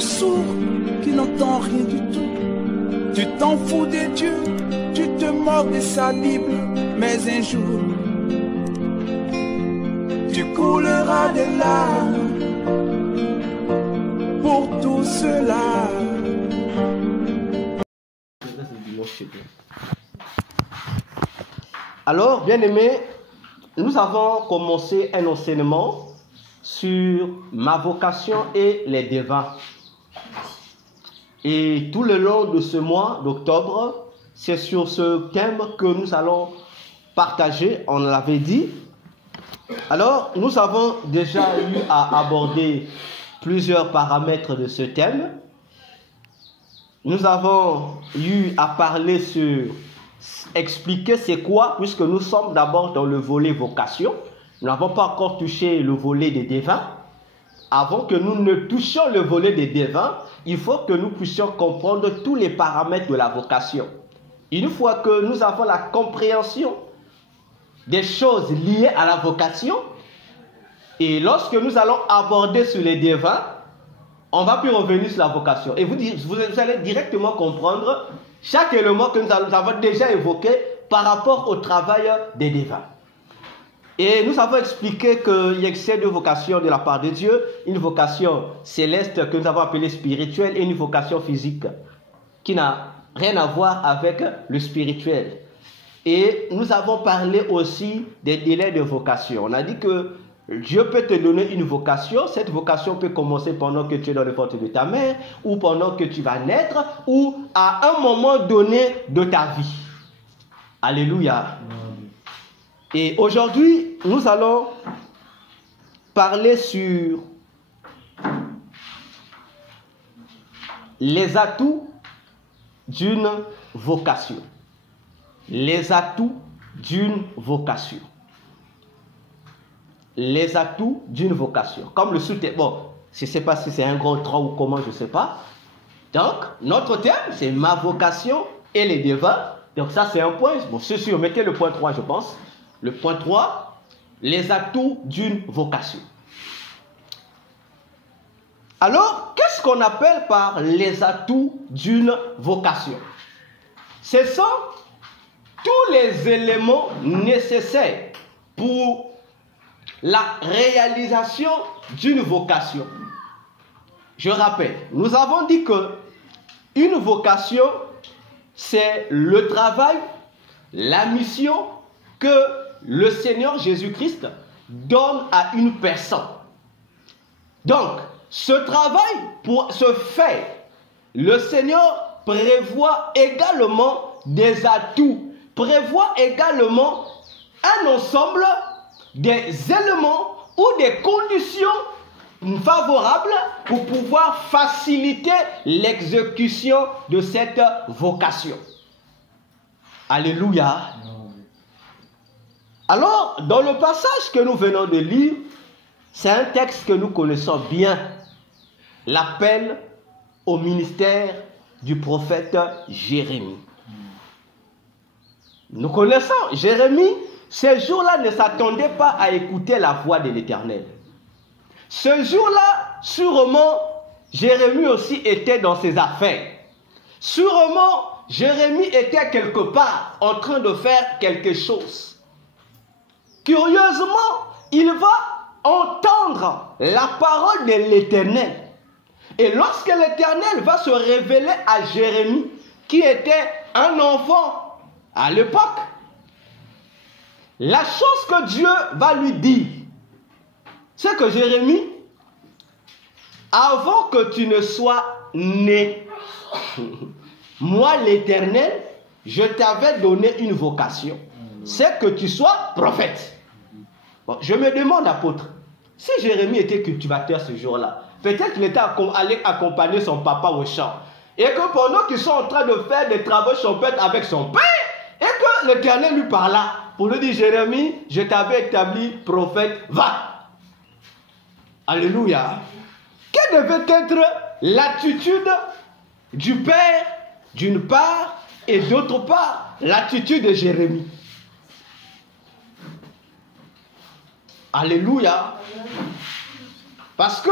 sourd qui n'entend rien du tout. Tu t'en fous de Dieu, tu te moques de sa Bible, mais un jour, tu couleras des larmes pour tout cela. Alors, bien-aimés, nous avons commencé un enseignement sur ma vocation et les devins. Et tout le long de ce mois d'octobre, c'est sur ce thème que nous allons partager, on l'avait dit. Alors, nous avons déjà eu à aborder plusieurs paramètres de ce thème. Nous avons eu à parler sur expliquer c'est quoi, puisque nous sommes d'abord dans le volet vocation. Nous n'avons pas encore touché le volet des devins. Avant que nous ne touchions le volet des devins, il faut que nous puissions comprendre tous les paramètres de la vocation. Une fois que nous avons la compréhension des choses liées à la vocation, et lorsque nous allons aborder sur les devins, on va plus revenir sur la vocation. Et vous allez directement comprendre chaque élément que nous avons déjà évoqué par rapport au travail des devins. Et nous avons expliqué qu'il existait deux vocations de la part de Dieu. Une vocation céleste que nous avons appelée spirituelle et une vocation physique qui n'a rien à voir avec le spirituel. Et nous avons parlé aussi des délais de vocation. On a dit que Dieu peut te donner une vocation. Cette vocation peut commencer pendant que tu es dans le ventre de ta mère, ou pendant que tu vas naître, ou à un moment donné de ta vie. Alléluia. Et aujourd'hui, nous allons parler sur les atouts d'une vocation. Les atouts d'une vocation. Les atouts d'une vocation. Comme le sous-thème. Bon, je ne sais pas si c'est un gros trait ou comment, je ne sais pas. Donc, notre thème, c'est ma vocation et les devins. Donc ça, c'est un point. Bon, c'est sûr, mettez le point 3, je pense. Le point 3, les atouts d'une vocation. Alors, qu'est-ce qu'on appelle par les atouts d'une vocation? Ce sont tous les éléments nécessaires pour la réalisation d'une vocation. Je rappelle, nous avons dit que une vocation, c'est le travail, la mission que le Seigneur Jésus-Christ donne à une personne. Donc, ce travail, pour ce faire, le Seigneur prévoit également des atouts, prévoit également un ensemble des éléments ou des conditions favorables pour pouvoir faciliter l'exécution de cette vocation. Alléluia. Alors, dans le passage que nous venons de lire, c'est un texte que nous connaissons bien. L'appel au ministère du prophète Jérémie. Nous connaissons Jérémie. Ce jour-là ne s'attendait pas à écouter la voix de l'Éternel. Ce jour-là, sûrement, Jérémie aussi était dans ses affaires. Sûrement, Jérémie était quelque part en train de faire quelque chose. Curieusement, il va entendre la parole de l'Éternel. Et lorsque l'Éternel va se révéler à Jérémie, qui était un enfant à l'époque, la chose que Dieu va lui dire, c'est que Jérémie, avant que tu ne sois né, moi l'Éternel, je t'avais donné une vocation. C'est que tu sois prophète. Bon, je me demande, apôtre, si Jérémie était cultivateur ce jour-là, peut-être qu'il était allé accompagner son papa au champ. Et que pendant qu'ils sont en train de faire des travaux champêtres avec son père, et que l'Éternel lui parla pour lui dire, Jérémie, je t'avais établi prophète, va. Alléluia. Quelle devait être l'attitude du père d'une part et d'autre part l'attitude de Jérémie? Alléluia. Parce que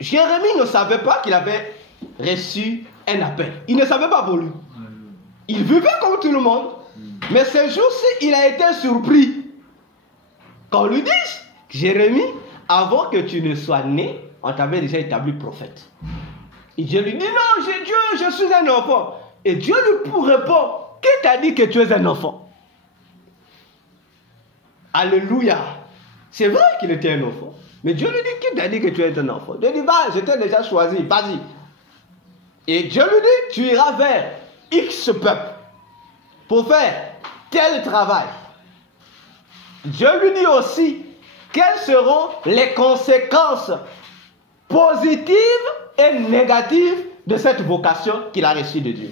Jérémie ne savait pas qu'il avait reçu un appel. Il ne savait pas pour lui. Il vivait comme tout le monde. Mais ce jour-ci, il a été surpris. Quand on lui dit, Jérémie, avant que tu ne sois né, on t'avait déjà établi prophète. Et Dieu lui dit, non, Dieu, je suis un enfant. Et Dieu lui répond, qui t'a dit que tu es un enfant? Alléluia. C'est vrai qu'il était un enfant. Mais Dieu lui dit, qui t'a dit que tu es un enfant? Dieu dit, va, je t'ai déjà choisi, vas-y. Et Dieu lui dit, tu iras vers X peuple pour faire tel travail. Dieu lui dit aussi, quelles seront les conséquences positives et négatives de cette vocation qu'il a reçue de Dieu.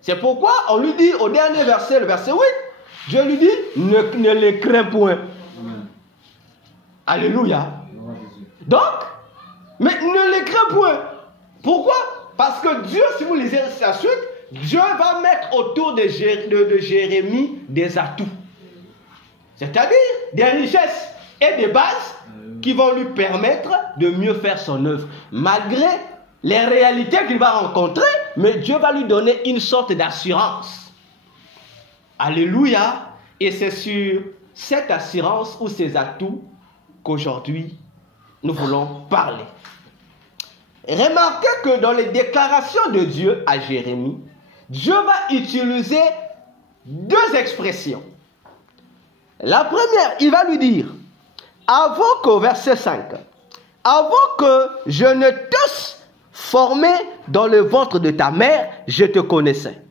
C'est pourquoi on lui dit au dernier verset, le verset 8, Dieu lui dit, ne les crains point. Alléluia. Donc, mais ne les crains point. Pourquoi? Parce que Dieu, si vous lisez la suite, Dieu va mettre autour de Jérémie des atouts. C'est-à-dire des richesses et des bases qui vont lui permettre de mieux faire son œuvre. Malgré les réalités qu'il va rencontrer, mais Dieu va lui donner une sorte d'assurance. Alléluia. Et c'est sur cette assurance ou ces atouts qu'aujourd'hui nous voulons parler. Remarquez que dans les déclarations de Dieu à Jérémie, Dieu va utiliser deux expressions. La première, il va lui dire, avant qu'au verset 5, avant que je ne t'eusse formé dans le ventre de ta mère, je te connaissais.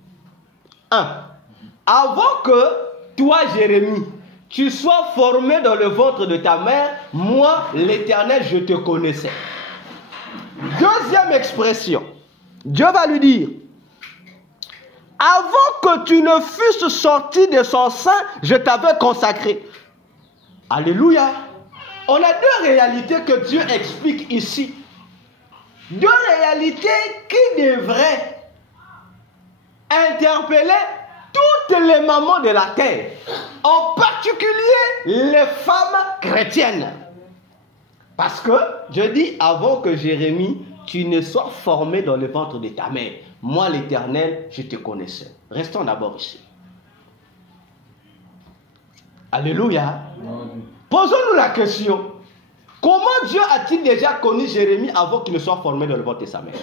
1. Avant que toi, Jérémie, tu sois formé dans le ventre de ta mère, moi, l'Éternel, je te connaissais. Deuxième expression, Dieu va lui dire, avant que tu ne fusses sorti de son sein, je t'avais consacré. Alléluia. On a deux réalités que Dieu explique ici. Deux réalités qui devraient interpeller toutes les mamans de la terre, en particulier les femmes chrétiennes. Parce que, je dis, avant que Jérémie, tu ne sois formé dans le ventre de ta mère, moi l'Éternel, je te connaissais. Restons d'abord ici. Alléluia. Posons-nous la question. Comment Dieu a-t-il déjà connu Jérémie avant qu'il ne soit formé dans le ventre de sa mère?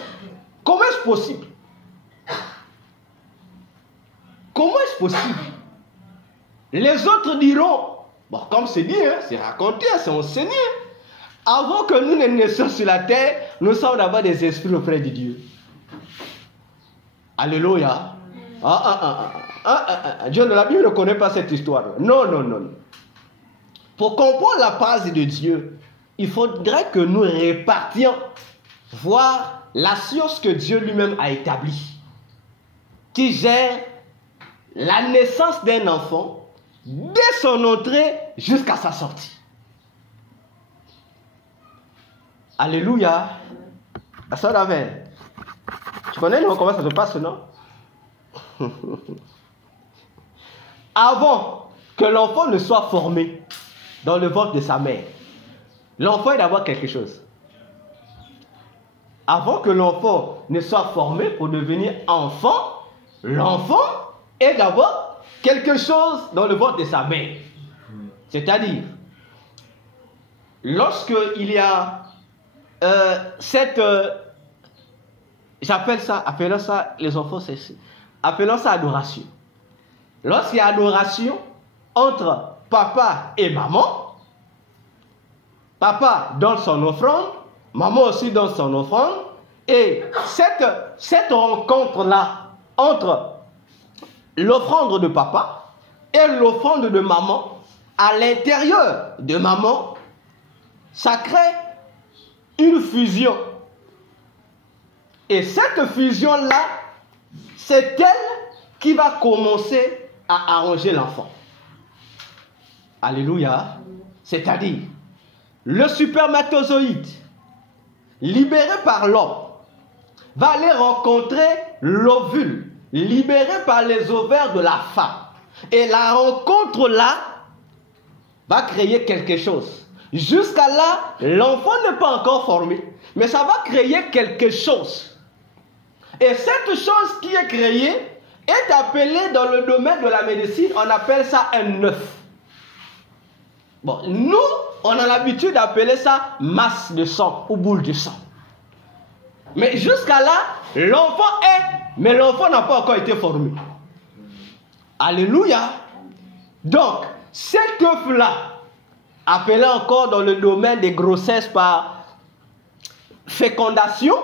Comment est-ce possible? Comment est-ce possible? Les autres diront, bon, comme c'est dit, hein, c'est raconté, c'est enseigné. Avant que nous ne naissions sur la terre, nous sommes d'abord des esprits auprès de Dieu. Alléluia. Dieu de la Bible ne connaît pas cette histoire. Non. Pour comprendre la base de Dieu, il faudrait que nous répartions, voir la science que Dieu lui-même a établie, qui gère la naissance d'un enfant dès son entrée jusqu'à sa sortie. Alléluia. Ça d'avait. Tu connais non, comment ça se passe, non? Avant que l'enfant ne soit formé dans le ventre de sa mère, l'enfant est d'abord quelque chose. Avant que l'enfant ne soit formé pour devenir enfant, l'enfant est d'abord quelque chose dans le ventre de sa mère. C'est-à-dire, lorsqu'il y a appelons ça, les enfants, appelons ça adoration. Lorsqu'il y a adoration entre papa et maman, papa donne son offrande, maman aussi donne son offrande, et cette rencontre-là entre l'offrande de papa et l'offrande de maman, à l'intérieur de maman, ça crée une fusion. Et cette fusion-là, c'est elle qui va commencer à arranger l'enfant. Alléluia. C'est-à-dire, le spermatozoïde, libéré par l'homme, va aller rencontrer l'ovule, libéré par les ovaires de la femme. Et la rencontre-là va créer quelque chose. Jusqu'à là, l'enfant n'est pas encore formé, mais ça va créer quelque chose. Et cette chose qui est créée est appelée dans le domaine de la médecine, on appelle ça un œuf. Bon, nous, on a l'habitude d'appeler ça masse de sang ou boule de sang. Mais jusqu'à là, l'enfant est, mais l'enfant n'a pas encore été formé. Alléluia. Donc, cet œuf-là, appelé encore dans le domaine des grossesses par fécondation,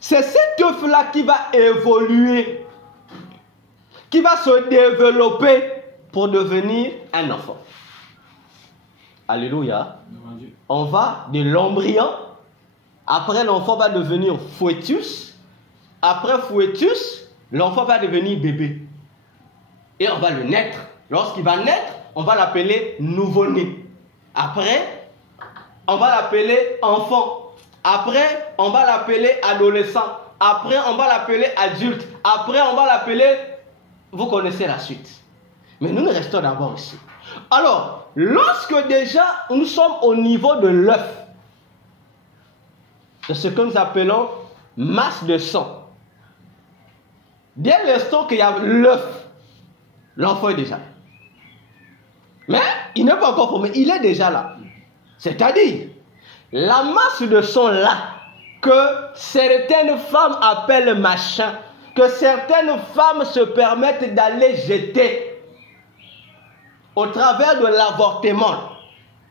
c'est cet œuf-là qui va évoluer, qui va se développer pour devenir un enfant. Alléluia. On va de l'embryon, après l'enfant va devenir fœtus, après fœtus, l'enfant va devenir bébé. Et on va le naître. Lorsqu'il va naître, on va l'appeler nouveau-né. Après, on va l'appeler enfant. Après, on va l'appeler adolescent. Après, on va l'appeler adulte. Après, on va l'appeler... Vous connaissez la suite. Mais nous restons d'abord ici. Alors, lorsque déjà nous sommes au niveau de l'œuf, de ce que nous appelons masse de sang, dès l'instant qu'il y a l'œuf, l'enfant est déjà là. Mais il n'est pas encore formé, il est déjà là. C'est-à-dire, la masse de sang là, que certaines femmes appellent machin, que certaines femmes se permettent d'aller jeter au travers de l'avortement.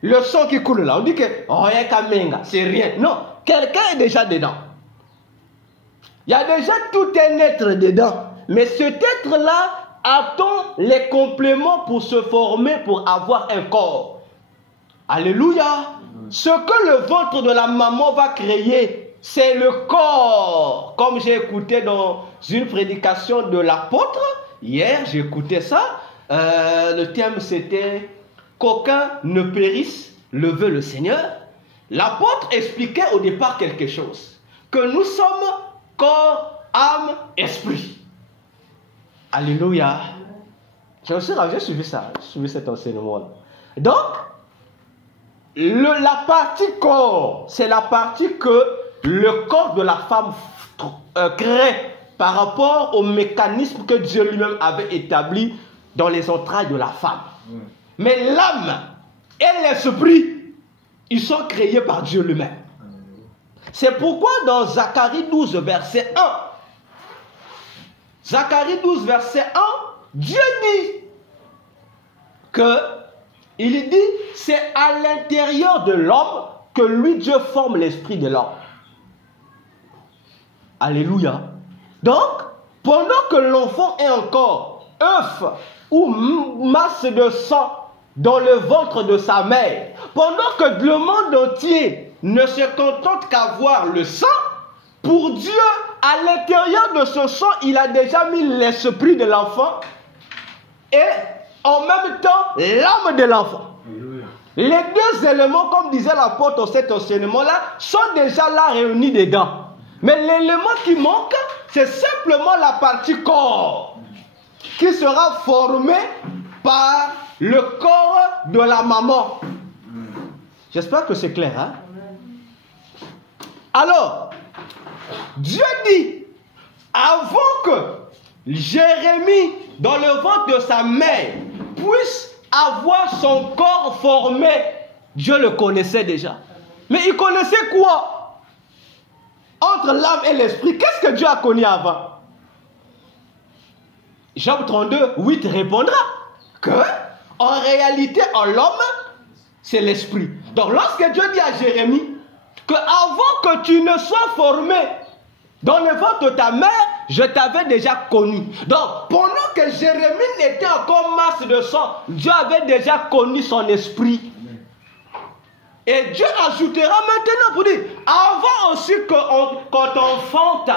Le sang qui coule là, on dit que c'est rien. Non, quelqu'un est déjà dedans. Il y a déjà tout un être dedans. Mais cet être-là attend les compléments pour se former, pour avoir un corps. Alléluia. Ce que le ventre de la maman va créer, c'est le corps. Comme j'ai écouté dans une prédication de l'apôtre, hier j'ai écouté ça, le thème c'était « Qu'aucun ne périsse, le veut le Seigneur ». L'apôtre expliquait au départ quelque chose, que nous sommes corps, âme, esprit. Alléluia. J'ai suivi ça, j'ai suivi cet enseignement-là. Donc, la partie corps, c'est la partie que le corps de la femme crée par rapport au mécanisme que Dieu lui-même avait établi dans les entrailles de la femme. Mais l'âme et l'esprit, ils sont créés par Dieu lui-même. C'est pourquoi dans Zacharie 12, verset 1, Zacharie 12, verset 1, Dieu dit que, il dit, c'est à l'intérieur de l'homme que lui, Dieu, forme l'esprit de l'homme. Alléluia. Donc, pendant que l'enfant est encore œuf ou masse de sang dans le ventre de sa mère, pendant que le monde entier ne se contente qu'à voir le sang, pour Dieu, à l'intérieur de ce sang, il a déjà mis l'esprit de l'enfant et en même temps l'âme de l'enfant. Les deux éléments, comme disait l'apôtre dans cet enseignement-là, sont déjà là réunis dedans. Mais l'élément qui manque, c'est simplement la partie corps qui sera formée par le corps de la maman. J'espère que c'est clair, hein? Alors, Dieu dit, avant que Jérémie, dans le ventre de sa mère, puisse avoir son corps formé, Dieu le connaissait déjà. Mais il connaissait quoi? Entre l'âme et l'esprit, qu'est-ce que Dieu a connu avant? Job 32, 8 répondra que, en réalité, en l'homme, c'est l'esprit. Donc, lorsque Dieu dit à Jérémie que avant que tu ne sois formé dans le ventre de ta mère, je t'avais déjà connu. Donc, pendant que Jérémie n'était encore masse de sang, Dieu avait déjà connu son esprit. Et Dieu ajoutera maintenant pour dire, avant aussi qu'on t'enfante,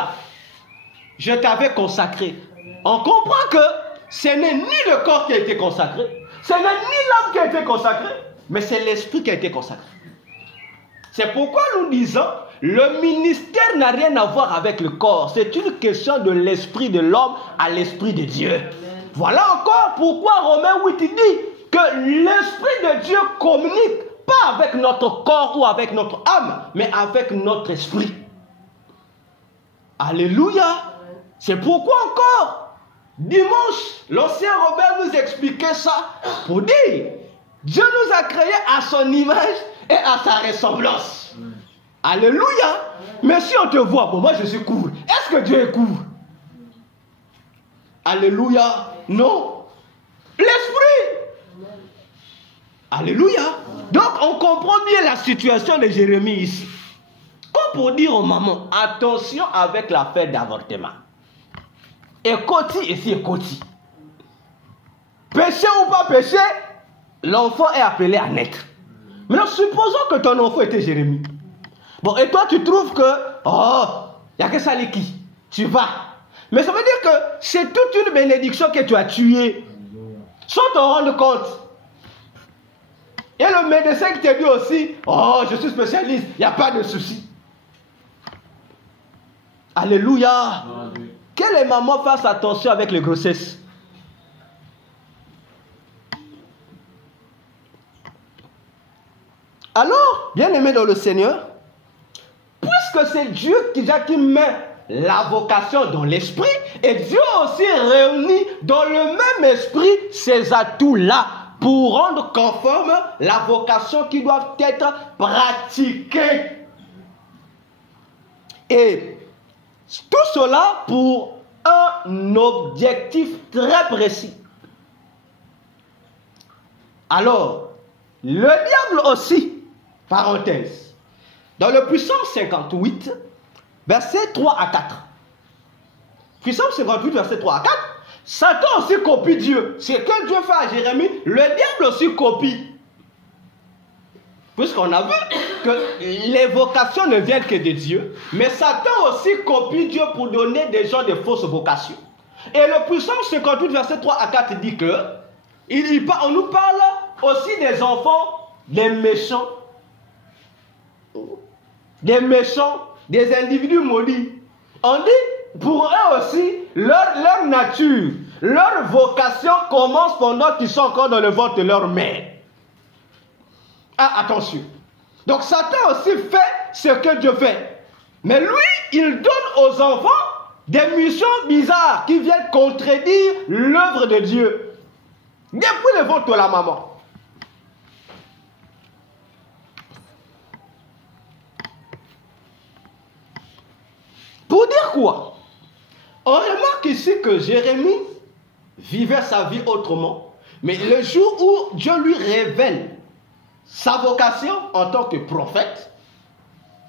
je t'avais consacré. On comprend que ce n'est ni le corps qui a été consacré, ce n'est ni l'âme qui a été consacrée, mais c'est l'esprit qui a été consacré. C'est pourquoi nous disons, le ministère n'a rien à voir avec le corps. C'est une question de l'esprit de l'homme à l'esprit de Dieu. Voilà encore pourquoi Romains 8 dit que l'esprit de Dieu communique pas avec notre corps ou avec notre âme, mais avec notre esprit. Alléluia. C'est pourquoi encore, dimanche, l'ancien Robert nous expliquait ça pour dire, Dieu nous a créés à son image et à sa ressemblance. Alléluia. Mais si on te voit, bon, moi je suis court. Est-ce que Dieu est court? Alléluia. Non. L'esprit. Alléluia. Donc on comprend bien la situation de Jérémie ici. Comme pour dire aux mamans, attention avec l'affaire d'avortement. Et Koti ici est Koti. Péché ou pas péché, l'enfant est appelé à naître. Mais supposons que ton enfant était Jérémie. Bon, et toi tu trouves que, oh, il n'y a que ça les qui. Tu vas. Mais ça veut dire que c'est toute une bénédiction que tu as tuée. Sans te rendre compte. Et le médecin qui te dit aussi, oh, je suis spécialiste, il n'y a pas de souci. Alléluia. Que les mamans fassent attention avec les grossesses. Alors, bien aimé dans le Seigneur, puisque c'est Dieu qui met la vocation dans l'esprit, et Dieu aussi réunit dans le même esprit ces atouts-là pour rendre conforme la vocation qui doit être pratiquée. Et tout cela pour un objectif très précis. Alors, le diable aussi, parenthèse, dans le Psaume 58, versets 3 à 4. Psaume 58, versets 3 à 4, Satan aussi copie Dieu. Ce que Dieu fait à Jérémie, le diable aussi copie. Puisqu'on a vu que les vocations ne viennent que de Dieu, mais Satan aussi copie Dieu pour donner des gens de fausses vocations. Et le Psaume 58, verset 3 à 4 dit que on nous parle aussi des enfants, des méchants, des individus maudits. On dit, pour eux aussi, leur nature, leur vocation commence pendant qu'ils sont encore dans le ventre de leur mère. Ah, attention. Donc Satan aussi fait ce que Dieu fait. Mais lui, il donne aux enfants des missions bizarres qui viennent contredire l'œuvre de Dieu. Depuis le ventre de la maman. Pour dire quoi? On remarque ici que Jérémie vivait sa vie autrement, mais le jour où Dieu lui révèle sa vocation en tant que prophète,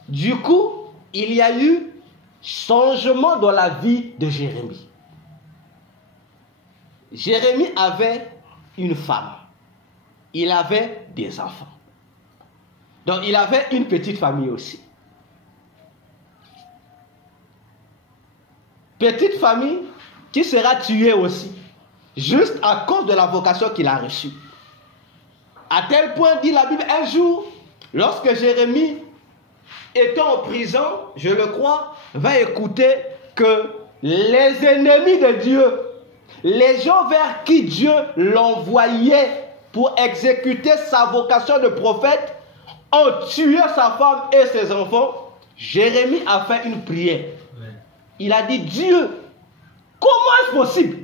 du coup, il y a eu changement dans la vie de Jérémie. Jérémie avait une femme, il avait des enfants. Donc il avait une petite famille aussi. Petite famille qui sera tuée aussi, juste à cause de la vocation qu'il a reçue. À tel point, dit la Bible, un jour, lorsque Jérémie, étant en prison, je le crois, va écouter que les ennemis de Dieu, les gens vers qui Dieu l'envoyait pour exécuter sa vocation de prophète, ont tué sa femme et ses enfants. Jérémie a fait une prière. Il a dit, Dieu, comment est-ce possible?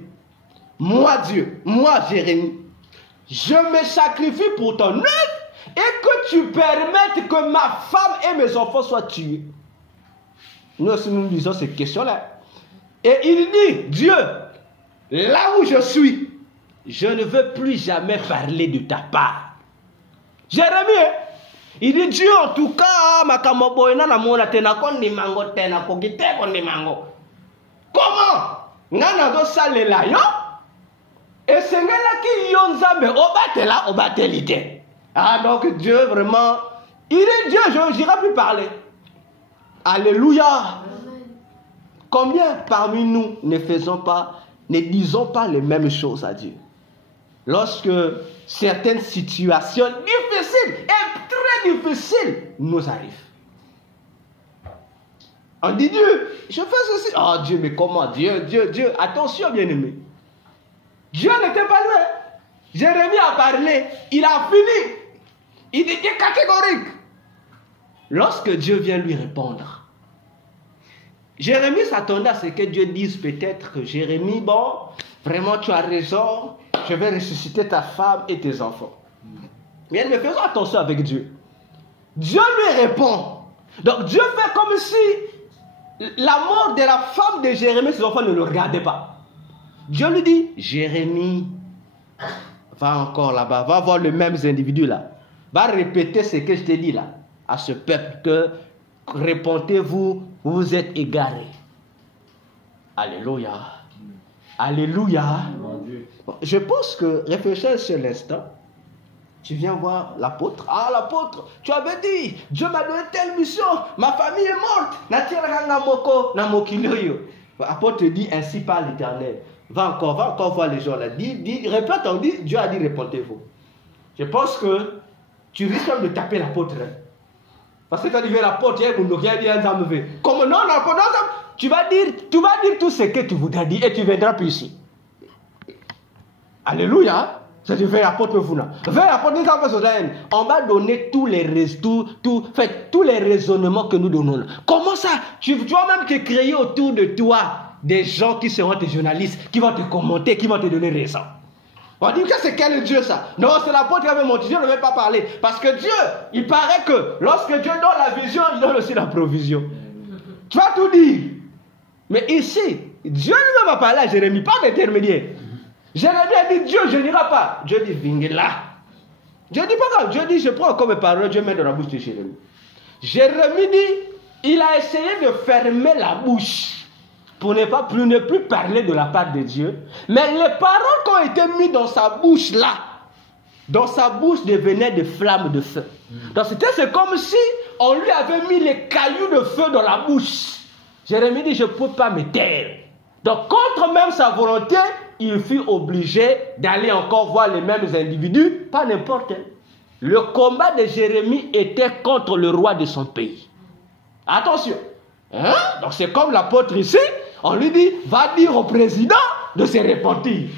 Moi, Dieu, moi, Jérémie, je me sacrifie pour ton œuvre et que tu permettes que ma femme et mes enfants soient tués. Nous aussi, nous lisons ces questions-là. Et il dit, Dieu, là où je suis, je ne veux plus jamais parler de ta part. Jérémie, il dit, Dieu, en tout cas, comment? Et c'est là qui yonzambe obatela obatelite. Ah donc Dieu vraiment, il est Dieu, je n'irai plus parler. Alléluia. Combien parmi nous ne disons pas les mêmes choses à Dieu? Lorsque certaines situations difficiles et très difficiles nous arrivent. On dit Dieu, je fais ceci. Oh Dieu, mais comment? Dieu, attention bien-aimé. Dieu n'était pas loin. Jérémie a parlé, il a fini. Il était catégorique. Lorsque Dieu vient lui répondre, Jérémie s'attendait à ce que Dieu dise peut-être que Jérémie, bon, vraiment tu as raison, je vais ressusciter ta femme et tes enfants. Mais faisons attention avec Dieu. Dieu lui répond. Donc Dieu fait comme si la mort de la femme de Jérémie, ses enfants ne le regardaient pas. Dieu lui dit, Jérémie, va encore là-bas, va voir le même individu là. Va répéter ce que je t'ai dit là, à ce peuple, que répondez-vous, vous vous êtes égarés. Alléluia. Alléluia. Bon, je pense que, réfléchis sur l'instant, tu viens voir l'apôtre. Ah, l'apôtre, tu avais dit, Dieu m'a donné telle mission, ma famille est morte. L'apôtre te dit, ainsi parle l'Éternel. Va encore voir les gens là. Répète, on dit, Dieu a dit, répondez-vous. Je pense que tu risques même de taper l'apôtre. Hein. Parce que quand tu veux l'apôtre, comme non, l'apôtre, tu vas dire tout ce que tu voudras dire et tu viendras plus ici. Alléluia. C'est du vrai apôtre vous là. On va donner tous les raisonnements que nous donnons là. Comment ça? Tu vas même te créer autour de toi des gens qui seront tes journalistes, qui vont te commenter, qui vont te donner raison. On dit que c'est quel Dieu ça? Non, c'est l'apôtre qui avait monté. Dieu ne veut pas parler. Parce que Dieu, il paraît que lorsque Dieu donne la vision, il donne aussi la provision. Tu vas tout dire. Mais ici, Dieu lui-même a parlé à Jérémie, pas d'intermédiaire. Jérémie a dit, Dieu, je n'irai pas. Dieu dit, viens là. Dieu dit, pas grave. Dieu dit, je prends encore mes paroles, Dieu met dans la bouche de Jérémie. Jérémie dit, il a essayé de fermer la bouche pour ne plus parler de la part de Dieu. Mais les paroles qui ont été mises dans sa bouche là, dans sa bouche devenaient des flammes de feu. Donc c'est comme si on lui avait mis les cailloux de feu dans la bouche. Jérémie dit, je ne peux pas me taire. Donc contre même sa volonté, il fut obligé d'aller encore voir les mêmes individus, pas n'importe quel. Le combat de Jérémie était contre le roi de son pays. Attention. Hein? Donc c'est comme l'apôtre ici, on lui dit, va dire au président de se repentir.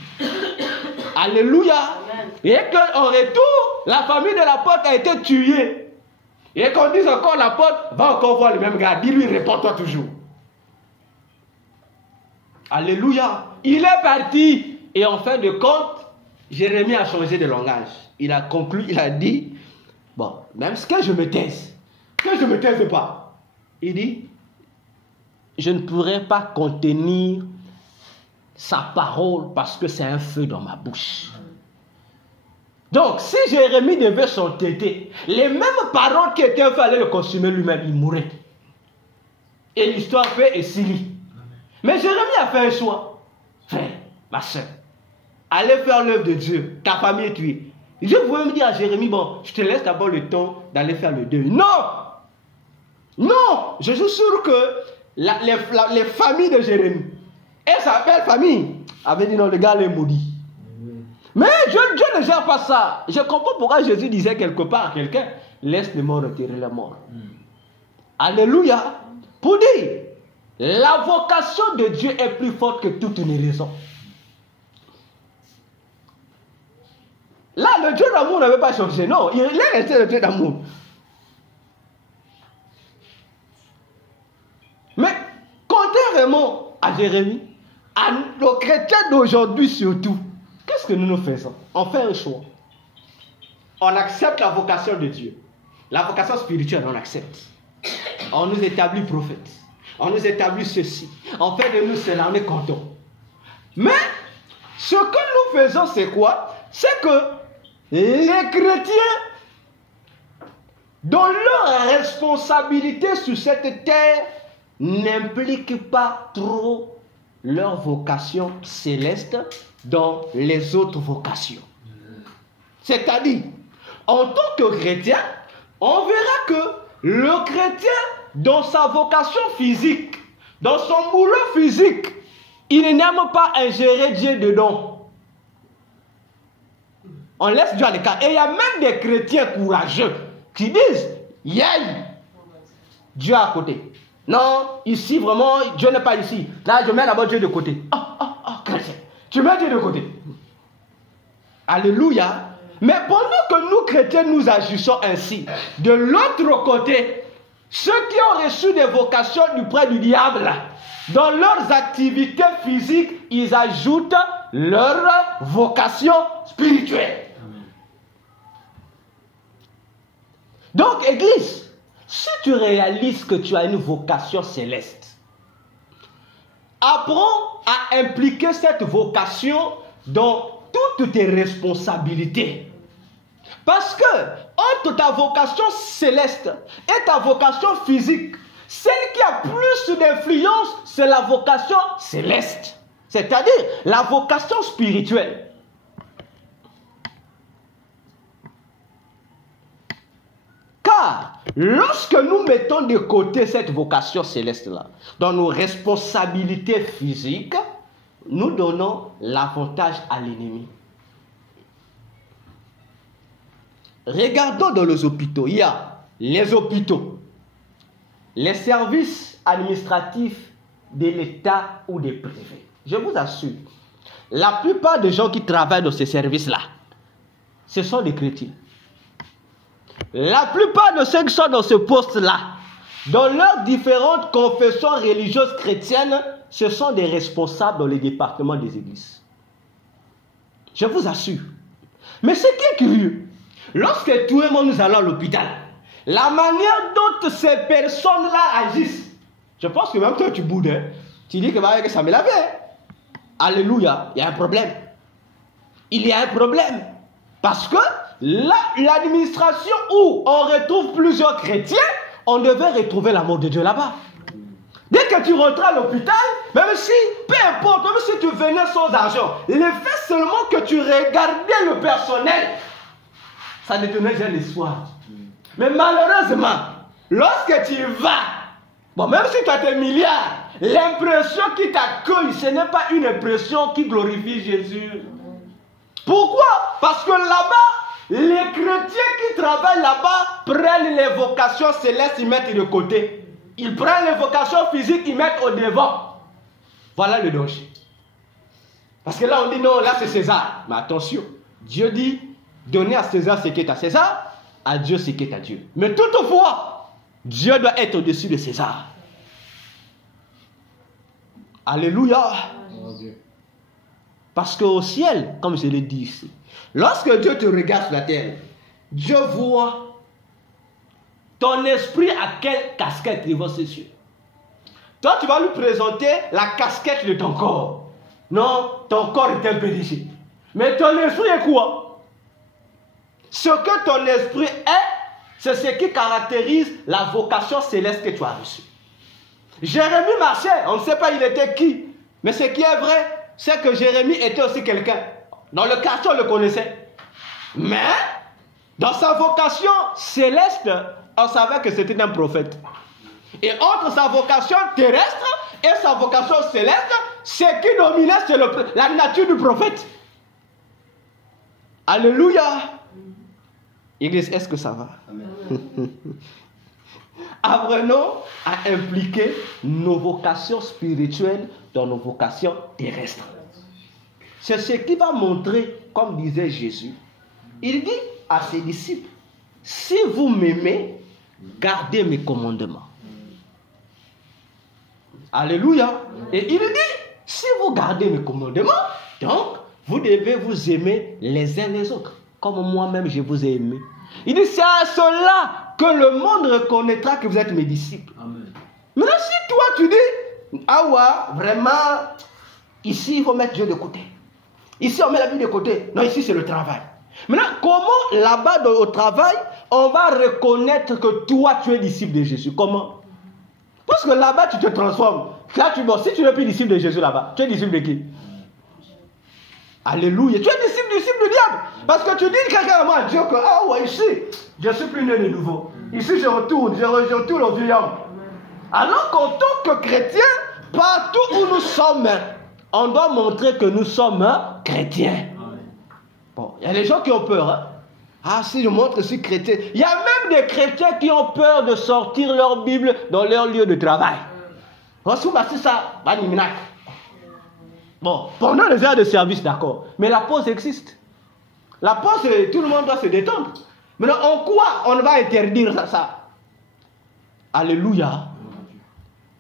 Alléluia. Et qu'en retour, la famille de l'apôtre a été tuée. Et qu'on dise encore l'apôtre, va encore voir le même gars, dis-lui, réponds-toi toujours. Alléluia. Il est parti. Et en fin de compte, Jérémie a changé de langage. Il a conclu, il a dit, bon, même que je me taise, que je ne me taise pas. Il dit, je ne pourrai pas contenir sa parole parce que c'est un feu dans ma bouche. Donc, si Jérémie devait s'entêter, les mêmes paroles qui étaient faites allaient le consumer lui-même, il mourrait. Et l'histoire fait et s'y lit. Mais Jérémie a fait un choix. Frère, ma soeur, allez faire l'œuvre de Dieu, ta famille est tuée. Je pouvais me dire à Jérémie, bon, je te laisse d'abord le temps d'aller faire le deuil. Non! Non! Je suis sûr que les familles de Jérémie et sa belle famille avaient dit non, le gars est maudit. Mais Dieu ne gère pas ça. Je comprends pourquoi Jésus disait quelque part à quelqu'un, laisse les morts retirer les morts. Alléluia. Pour dire, la vocation de Dieu est plus forte que toute une raison. Là, le Dieu d'amour n'avait pas changé. Non, il est resté le Dieu d'amour. Mais contrairement à Jérémie, à nos chrétiens d'aujourd'hui surtout, qu'est-ce que nous faisons? On fait un choix. On accepte la vocation de Dieu. La vocation spirituelle, on accepte. On nous établit prophètes. On nous établit ceci. On fait de nous cela, on est content. Mais, ce que nous faisons, c'est quoi? C'est que les chrétiens, dont leur responsabilité sur cette terre n'implique pas trop leur vocation céleste dans les autres vocations. C'est-à-dire, en tant que chrétien, on verra que le chrétien, dans sa vocation physique, dans son boulot physique, il n'aime pas ingérer Dieu dedans. On laisse Dieu à l'écart. Et il y a même des chrétiens courageux qui disent, yeah, Dieu à côté. Non, ici vraiment, Dieu n'est pas ici. Là, je mets d'abord Dieu de côté. Chrétien, tu mets Dieu de côté. Alléluia. Mais pendant que nous chrétiens nous agissons ainsi, de l'autre côté, Ceux qui ont reçu des vocations du près du diable, dans leurs activités physiques, ils ajoutent leur vocation spirituelle. Donc, Église, si tu réalises que tu as une vocation céleste, apprends à impliquer cette vocation dans toutes tes responsabilités. Parce que entre ta vocation céleste et ta vocation physique, celle qui a plus d'influence, c'est la vocation céleste. C'est-à-dire la vocation spirituelle. Car lorsque nous mettons de côté cette vocation céleste-là, dans nos responsabilités physiques, nous donnons l'avantage à l'ennemi. Regardons dans les hôpitaux. Il y a les hôpitaux, les services administratifs de l'État ou des privés. Je vous assure, la plupart des gens qui travaillent dans ces services-là, ce sont des chrétiens. La plupart de ceux qui sont dans ce poste-là, dans leurs différentes confessions religieuses chrétiennes, ce sont des responsables dans les départements des églises. Je vous assure. Mais ce qui est curieux, lorsque tout le monde nous allons à l'hôpital, la manière dont ces personnes-là agissent, je pense que même toi tu boudes, hein? Tu dis que ça me l'a fait. Alléluia, il y a un problème. Il y a un problème. Parce que l'administration où on retrouve plusieurs chrétiens, on devait retrouver l'amour de Dieu là-bas. Dès que tu rentrais à l'hôpital, même si, peu importe, même si tu venais sans argent, le fait seulement que tu regardais le personnel, ça ne te donnait jamais l'espoir. Mais malheureusement, lorsque tu vas, bon, même si tu as tes milliards, l'impression qui t'accueille, ce n'est pas une impression qui glorifie Jésus. Pourquoi? Parce que là-bas, les chrétiens qui travaillent là-bas prennent les vocations célestes, ils mettent de côté. Ils prennent les vocations physiques, ils mettent au devant. Voilà le danger. Parce que là, on dit non, là c'est César. Mais attention, Dieu dit, donnez à César ce qui est à César, à Dieu ce qui est à Dieu. Mais toutefois, Dieu doit être au-dessus de César. Alléluia. Parce qu'au ciel, comme je l'ai dit ici, lorsque Dieu te regarde sur la terre, Dieu voit ton esprit à quelle casquette il va ses cieux. Toi, tu vas lui présenter la casquette de ton corps. Non, ton corps est un péché. Mais ton esprit est quoi? Ce que ton esprit est, c'est ce qui caractérise la vocation céleste que tu as reçue. Jérémie marchait, on ne sait pas il était qui. Mais ce qui est vrai, c'est que Jérémie était aussi quelqu'un. Dans le quartier, on le connaissait. Mais, dans sa vocation céleste, on savait que c'était un prophète. Et entre sa vocation terrestre et sa vocation céleste, ce qui dominait, c'est la nature du prophète. Alléluia. Église, est-ce que ça va? Amen. Apprenons à impliquer nos vocations spirituelles dans nos vocations terrestres. C'est ce qui va montrer, comme disait Jésus, il dit à ses disciples, si vous m'aimez, gardez mes commandements. Alléluia. Et il dit, si vous gardez mes commandements, donc vous devez vous aimer les uns les autres, comme moi-même je vous ai aimé. Il dit, c'est à cela que le monde reconnaîtra que vous êtes mes disciples. Amen. Maintenant, si toi tu dis, ah ouais, vraiment, ici il faut mettre Dieu de côté. Ici on met la Bible de côté. Non, ici c'est le travail. Maintenant, comment là-bas au travail, on va reconnaître que toi tu es disciple de Jésus? Comment? Parce que là-bas tu te transformes. Là, si tu n'es plus disciple de Jésus là-bas, tu es disciple de qui? Alléluia. Tu es disciple du diable. Parce que tu dis quelqu'un à Dieu que, ah ouais, ici, je ne suis plus né de nouveau. Ici, je retourne au vieux homme. Alors qu'en tant que chrétien, partout où nous sommes, on doit montrer que nous sommes chrétiens. Bon, il y a des gens qui ont peur. Hein? Ah, si je montre que je suis chrétien. Il y a même des chrétiens qui ont peur de sortir leur Bible dans leur lieu de travail. C'est ça, bon, pendant les heures de service, d'accord. Mais la pause existe. La pause, tout le monde doit se détendre. Maintenant, en quoi on va interdire ça? Alléluia.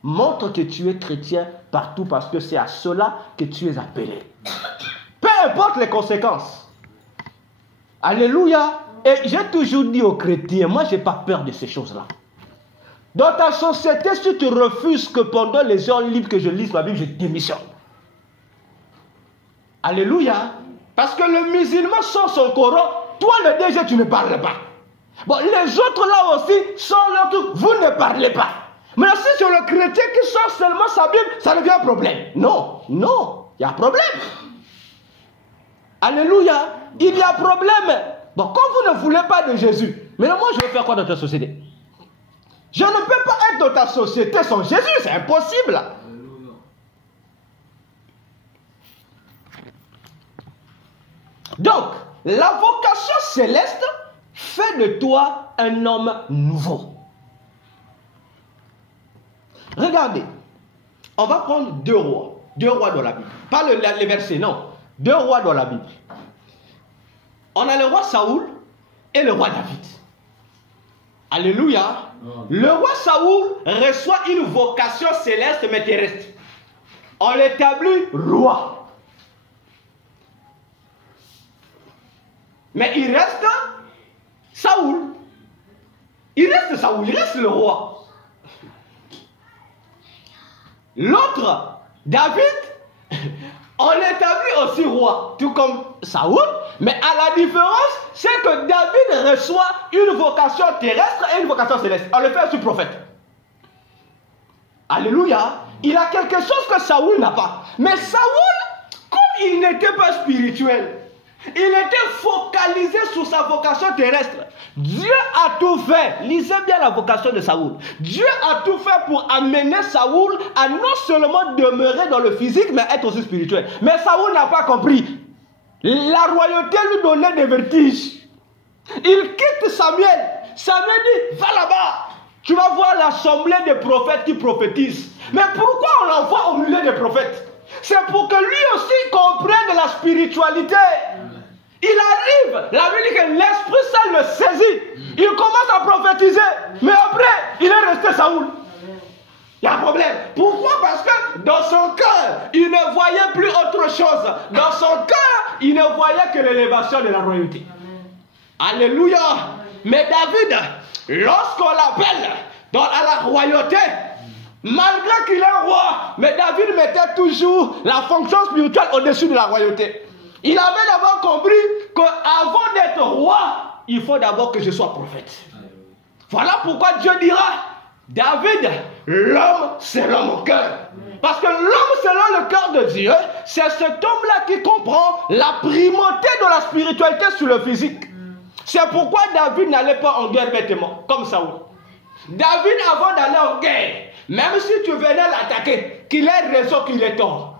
Montre que tu es chrétien partout parce que c'est à cela que tu es appelé. Peu importe les conséquences. Alléluia. Et j'ai toujours dit aux chrétiens, moi je n'ai pas peur de ces choses-là. Dans ta société, si tu refuses que pendant les heures libres que je lise ma Bible, je démissionne. Alléluia. Parce que le musulman sort son Coran, toi le DG tu ne parles pas. Bon, les autres là aussi sortent leur truc, vous ne parlez pas. Mais si c'est le chrétien qui sort seulement sa Bible, ça devient un problème. Non, non, il y a un problème. Alléluia, il y a un problème. Bon, quand vous ne voulez pas de Jésus, mais moi je vais faire quoi dans ta société? Je ne peux pas être dans ta société sans Jésus, c'est impossible. Donc, la vocation céleste fait de toi un homme nouveau. Regardez, on va prendre deux rois dans la Bible. Pas les versets, non. Deux rois dans la Bible. On a le roi Saoul et le roi David. Alléluia. Le roi Saoul reçoit une vocation céleste mais terrestre. On l'établit roi. Mais il reste Saoul. Il reste le roi. L'autre, David, on l'établit aussi roi, tout comme Saoul, mais à la différence, c'est que David reçoit une vocation terrestre et une vocation céleste. On le fait aussi prophète. Alléluia. Il a quelque chose que Saoul n'a pas. Mais Saoul, comme il n'était pas spirituel, il était focalisé sur sa vocation terrestre. Dieu a tout fait. Lisez bien la vocation de Saoul. Dieu a tout fait pour amener Saoul à non seulement demeurer dans le physique, mais être aussi spirituel. Mais Saoul n'a pas compris. La royauté lui donnait des vertiges. Il quitte Samuel. Samuel dit, va là-bas. Tu vas voir l'assemblée des prophètes qui prophétisent. Mais pourquoi on l'envoie au milieu des prophètes? C'est pour que lui aussi comprenne la spiritualité. Il arrive, la Bible dit que l'Esprit Saint le saisit. Il commence à prophétiser. Mais après, il est resté Saoul. Il y a un problème. Pourquoi? Parce que dans son cœur, il ne voyait plus autre chose. Dans son cœur, il ne voyait que l'élévation de la royauté. Alléluia. Mais David, lorsqu'on l'appelle à la royauté, malgré qu'il est roi, mais David mettait toujours la fonction spirituelle au-dessus de la royauté. Il avait d'abord compris qu'avant d'être roi, il faut d'abord que je sois prophète. Voilà pourquoi Dieu dira, David, l'homme selon mon cœur. Parce que l'homme selon le cœur de Dieu, c'est cet homme-là qui comprend la primauté de la spiritualité sur le physique. C'est pourquoi David n'allait pas en guerre bêtement, comme Saoul. David, avant d'aller en guerre, même si tu venais l'attaquer, qu'il ait raison, qu'il ait tort,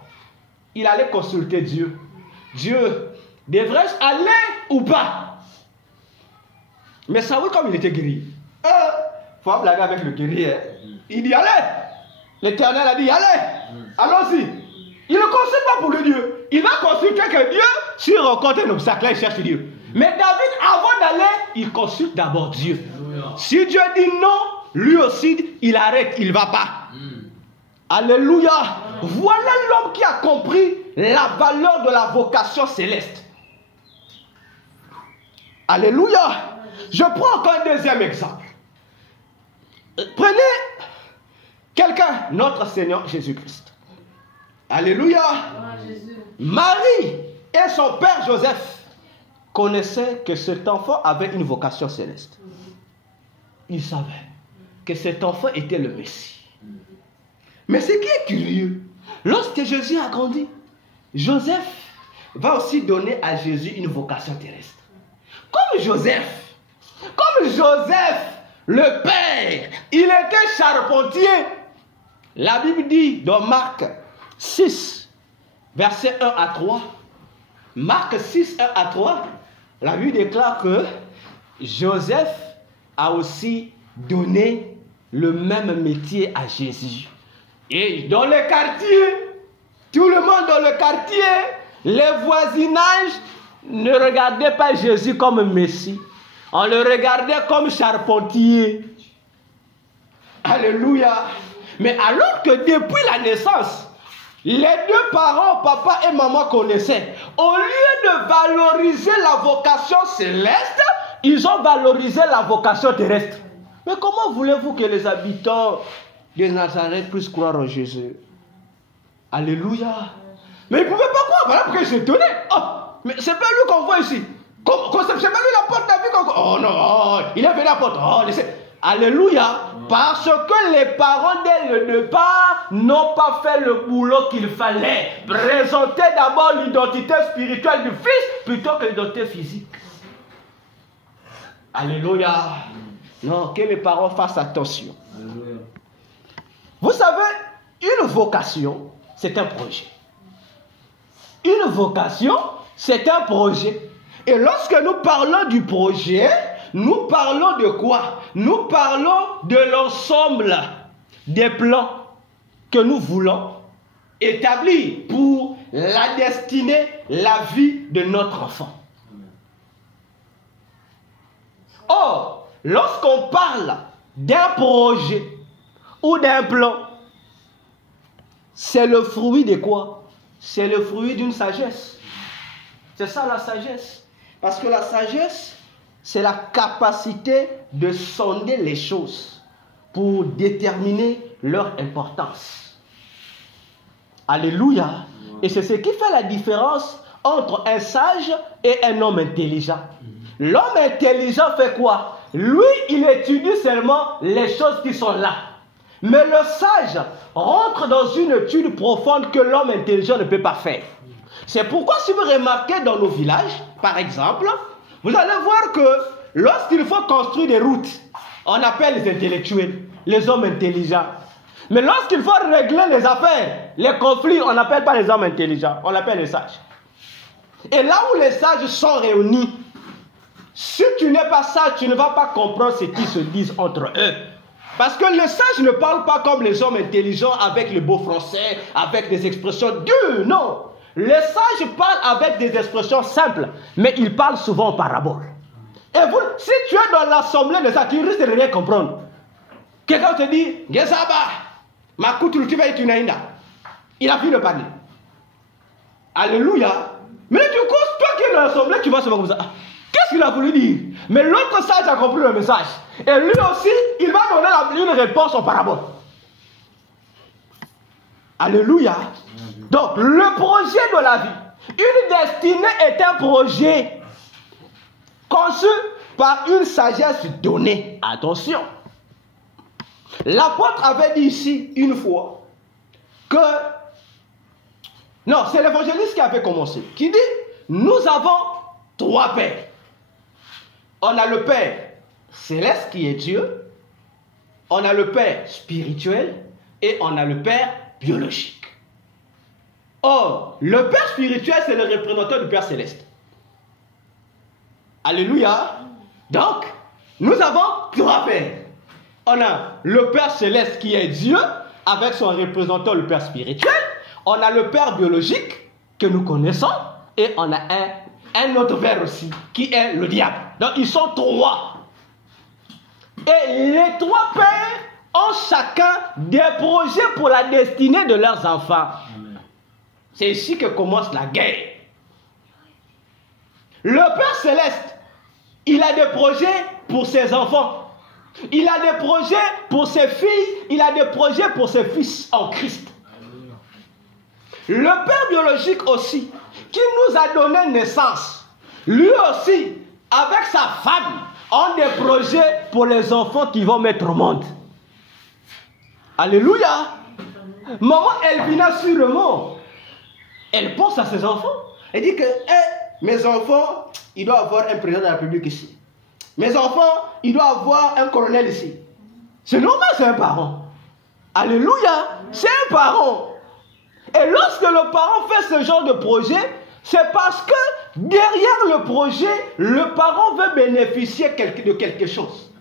il allait consulter Dieu. Dieu, devrais-je aller ou pas? Mais Saoul, comme il était guéri, faut pas blaguer avec le guerrier. Il y allait. L'Éternel a dit, allez, allons-y. Il ne consulte pas pour le Dieu. Il va consulter que Dieu, s'il rencontre un obstacle, il cherche Dieu. Mais David, avant d'aller, il consulte d'abord Dieu. Si Dieu dit non, lui aussi, il arrête, il ne va pas. Alléluia. Voilà l'homme qui a compris la valeur de la vocation céleste. Alléluia. Je prends encore un deuxième exemple. Prenez quelqu'un, notre Seigneur Jésus-Christ. Alléluia. Marie et son père Joseph connaissaient que cet enfant avait une vocation céleste. Ils savaient que cet enfant était le Messie. Mais ce qui est curieux, lorsque Jésus a grandi, Joseph va aussi donner à Jésus une vocation terrestre. Comme Joseph, le père, il était charpentier. La Bible dit dans Marc 6, versets 1 à 3, Marc 6, 1 à 3, la Bible déclare que Joseph a aussi donné le même métier à Jésus. Et dans le quartier, tout le monde dans le quartier, les voisinages ne regardaient pas Jésus comme Messie. On le regardait comme charpentier. Alléluia. Mais alors que depuis la naissance, les deux parents, papa et maman connaissaient, au lieu de valoriser la vocation céleste, ils ont valorisé la vocation terrestre. Mais comment voulez-vous que les habitants de Nazareth puissent croire en Jésus? Alléluia. Mais ils ne pouvaient pas croire, voilà pourquoi ils s'étonnaient. Oh, mais c'est pas lui qu'on voit ici. C'est pas lui la porte de la vie qu'on voit. Oh non, oh, il est venu à la porte. Oh, laissez. Alléluia. Parce que les parents dès le départ n'ont pas fait le boulot qu'il fallait. Présenter d'abord l'identité spirituelle du Fils plutôt que l'identité physique. Alléluia. Non, que les parents fassent attention. Alléluia. Vous savez, une vocation, c'est un projet. Une vocation, c'est un projet. Et lorsque nous parlons du projet, nous parlons de quoi? Nous parlons de l'ensemble des plans que nous voulons établir pour la destinée, la vie de notre enfant. Or, lorsqu'on parle d'un projet ou d'un plan, c'est le fruit de quoi? C'est le fruit d'une sagesse. C'est ça la sagesse. Parce que la sagesse, c'est la capacité de sonder les choses pour déterminer leur importance. Alléluia. Et c'est ce qui fait la différence entre un sage et un homme intelligent. L'homme intelligent fait quoi? Lui, il étudie seulement les choses qui sont là. Mais le sage rentre dans une étude profonde que l'homme intelligent ne peut pas faire. C'est pourquoi si vous remarquez dans nos villages, par exemple, vous allez voir que lorsqu'il faut construire des routes, on appelle les intellectuels, les hommes intelligents. Mais lorsqu'il faut régler les affaires, les conflits, on n'appelle pas les hommes intelligents, on l'appelle les sages. Et là où les sages sont réunis, si tu n'es pas sage, tu ne vas pas comprendre ce qu'ils se disent entre eux. Parce que les sages ne parlent pas comme les hommes intelligents avec le beau français, avec des expressions dures, non. Les sages parlent avec des expressions simples, mais ils parlent souvent en parabole. Et vous, si tu es dans l'assemblée de ça, tu risques de rien comprendre. Quelqu'un te dit, il a fini de parler. Alléluia. Mais du coup, toi qui es dans l'assemblée, tu vas se voir comme ça. Qu'est-ce qu'il a voulu dire? Mais l'autre sage a compris le message. Et lui aussi, il va donner une réponse en parabole. Alléluia. Donc, le projet de la vie, une destinée est un projet conçu par une sagesse donnée. Attention. L'apôtre avait dit ici une fois que... Non, c'est l'évangéliste qui avait commencé. Qui dit, nous avons trois pères. On a le Père céleste qui est Dieu. On a le Père spirituel. Et on a le Père biologique. Or, le Père spirituel, c'est le représentant du Père céleste. Alléluia. Donc, nous avons trois pères. On a le Père céleste qui est Dieu, avec son représentant, le Père spirituel. On a le Père biologique, que nous connaissons. Et on a un autre Père aussi, qui est le diable. Donc, ils sont trois. Et les trois pères ont chacun des projets pour la destinée de leurs enfants. C'est ici que commence la guerre. Le Père céleste, il a des projets pour ses enfants. Il a des projets pour ses filles. Il a des projets pour ses fils en Christ. Le Père biologique aussi, qui nous a donné naissance, lui aussi, avec sa femme, ont des projets pour les enfants qui vont mettre au monde. Alléluia. Maman, elle vient sur le monde. Elle pense à ses enfants. Elle dit que mes enfants, il doit avoir un président de la République ici. Mes enfants, il doit avoir un colonel ici. C'est normal, c'est un parent. Alléluia, c'est un parent. Et lorsque le parent fait ce genre de projet, c'est parce que derrière le projet, le parent veut bénéficier de quelque chose.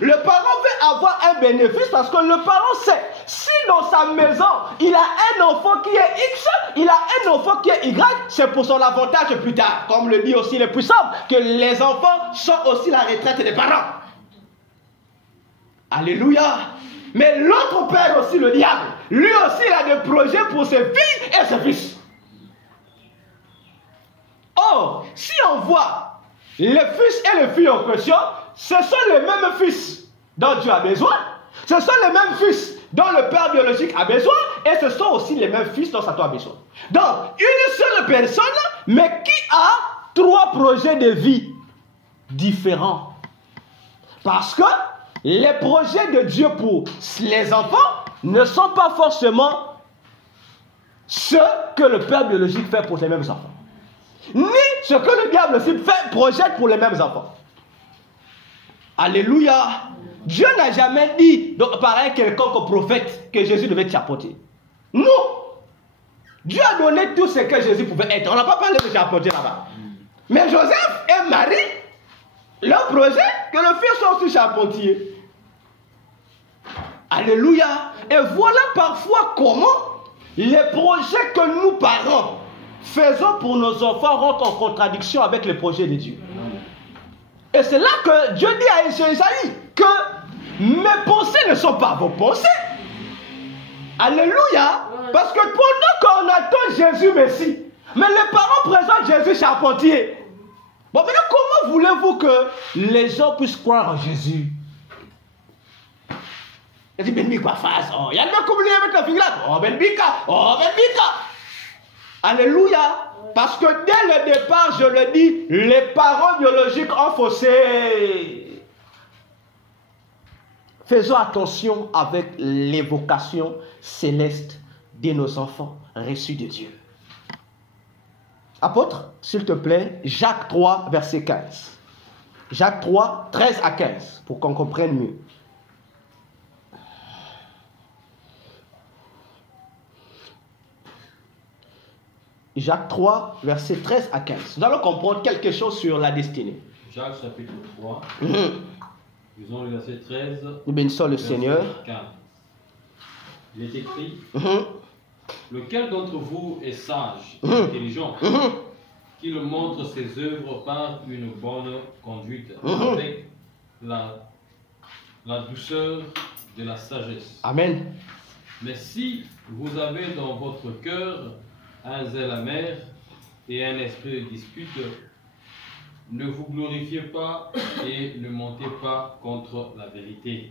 Le parent veut avoir un bénéfice parce que le parent sait, si dans sa maison, il a un enfant qui est X, il a un enfant qui est Y, c'est pour son avantage plus tard. Comme le dit aussi les puissants, que les enfants sont aussi la retraite des parents. Alléluia. Mais l'autre père aussi, le diable, lui aussi, il a des projets pour ses filles et ses fils. Or, si on voit les fils et les filles en question, ce sont les mêmes fils dont Dieu a besoin. Ce sont les mêmes fils dont le père biologique a besoin. Et ce sont aussi les mêmes fils dont Satan a besoin. Donc, une seule personne, mais qui a 3 projets de vie différents. Parce que les projets de Dieu pour les enfants ne sont pas forcément ceux que le père biologique fait pour les mêmes enfants. Ni ce que le diable aussi projette pour les mêmes enfants. Alléluia. Dieu n'a jamais dit par un quelconque prophète que Jésus devait charpentier. Non. Dieu a donné tout ce que Jésus pouvait être. On n'a pas parlé de charpentier là-bas. Mais Joseph et Marie, leur projet, que le fils soit aussi charpentier. Alléluia. Et voilà parfois comment les projets que nous, parents, faisons pour nos enfants rentrent en contradiction avec les projets de Dieu. Et c'est là que Dieu dit à Isaïe que mes pensées ne sont pas vos pensées. Alléluia. Parce que pendant qu'on attend Jésus Messie, mais les parents présentent Jésus charpentier. Bon, maintenant, comment voulez-vous que les gens puissent croire en Jésus? Il dit, ben Bika face. Oh, il y a le mec comme lui avec la figure là. Oh, ben Bika. Oh, ben Bika. Alléluia. Parce que dès le départ, je le dis, les parents biologiques ont faussé. Faisons attention avec les vocations célestes de nos enfants reçus de Dieu. Apôtre, s'il te plaît, Jacques 3, verset 15. Jacques 3, 13 à 15, pour qu'on comprenne mieux. Jacques 3, verset 13 à 15. Nous allons comprendre quelque chose sur la destinée. Jacques chapitre 3, disons le verset 13. Nous bénissons le Seigneur. 15. Il est écrit, lequel d'entre vous est sage et intelligent, qu'il montre ses œuvres par une bonne conduite, avec la douceur de la sagesse. Amen. Mais si vous avez dans votre cœur un zèle amer et un esprit de dispute, ne vous glorifiez pas et ne montez pas contre la vérité.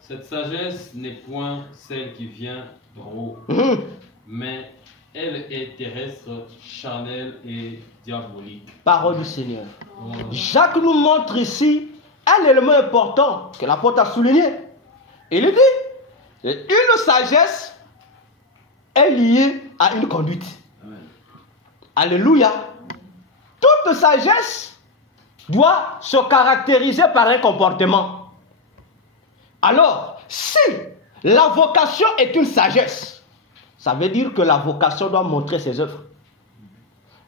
Cette sagesse n'est point celle qui vient d'en haut, mais elle est terrestre, charnelle et diabolique. Parole du Seigneur. Jacques nous montre ici un élément important que l'apôtre a souligné. Il dit, une sagesse est liée à une conduite. Amen. Alléluia. Toute sagesse doit se caractériser par un comportement. Alors, si la vocation est une sagesse, ça veut dire que la vocation doit montrer ses œuvres.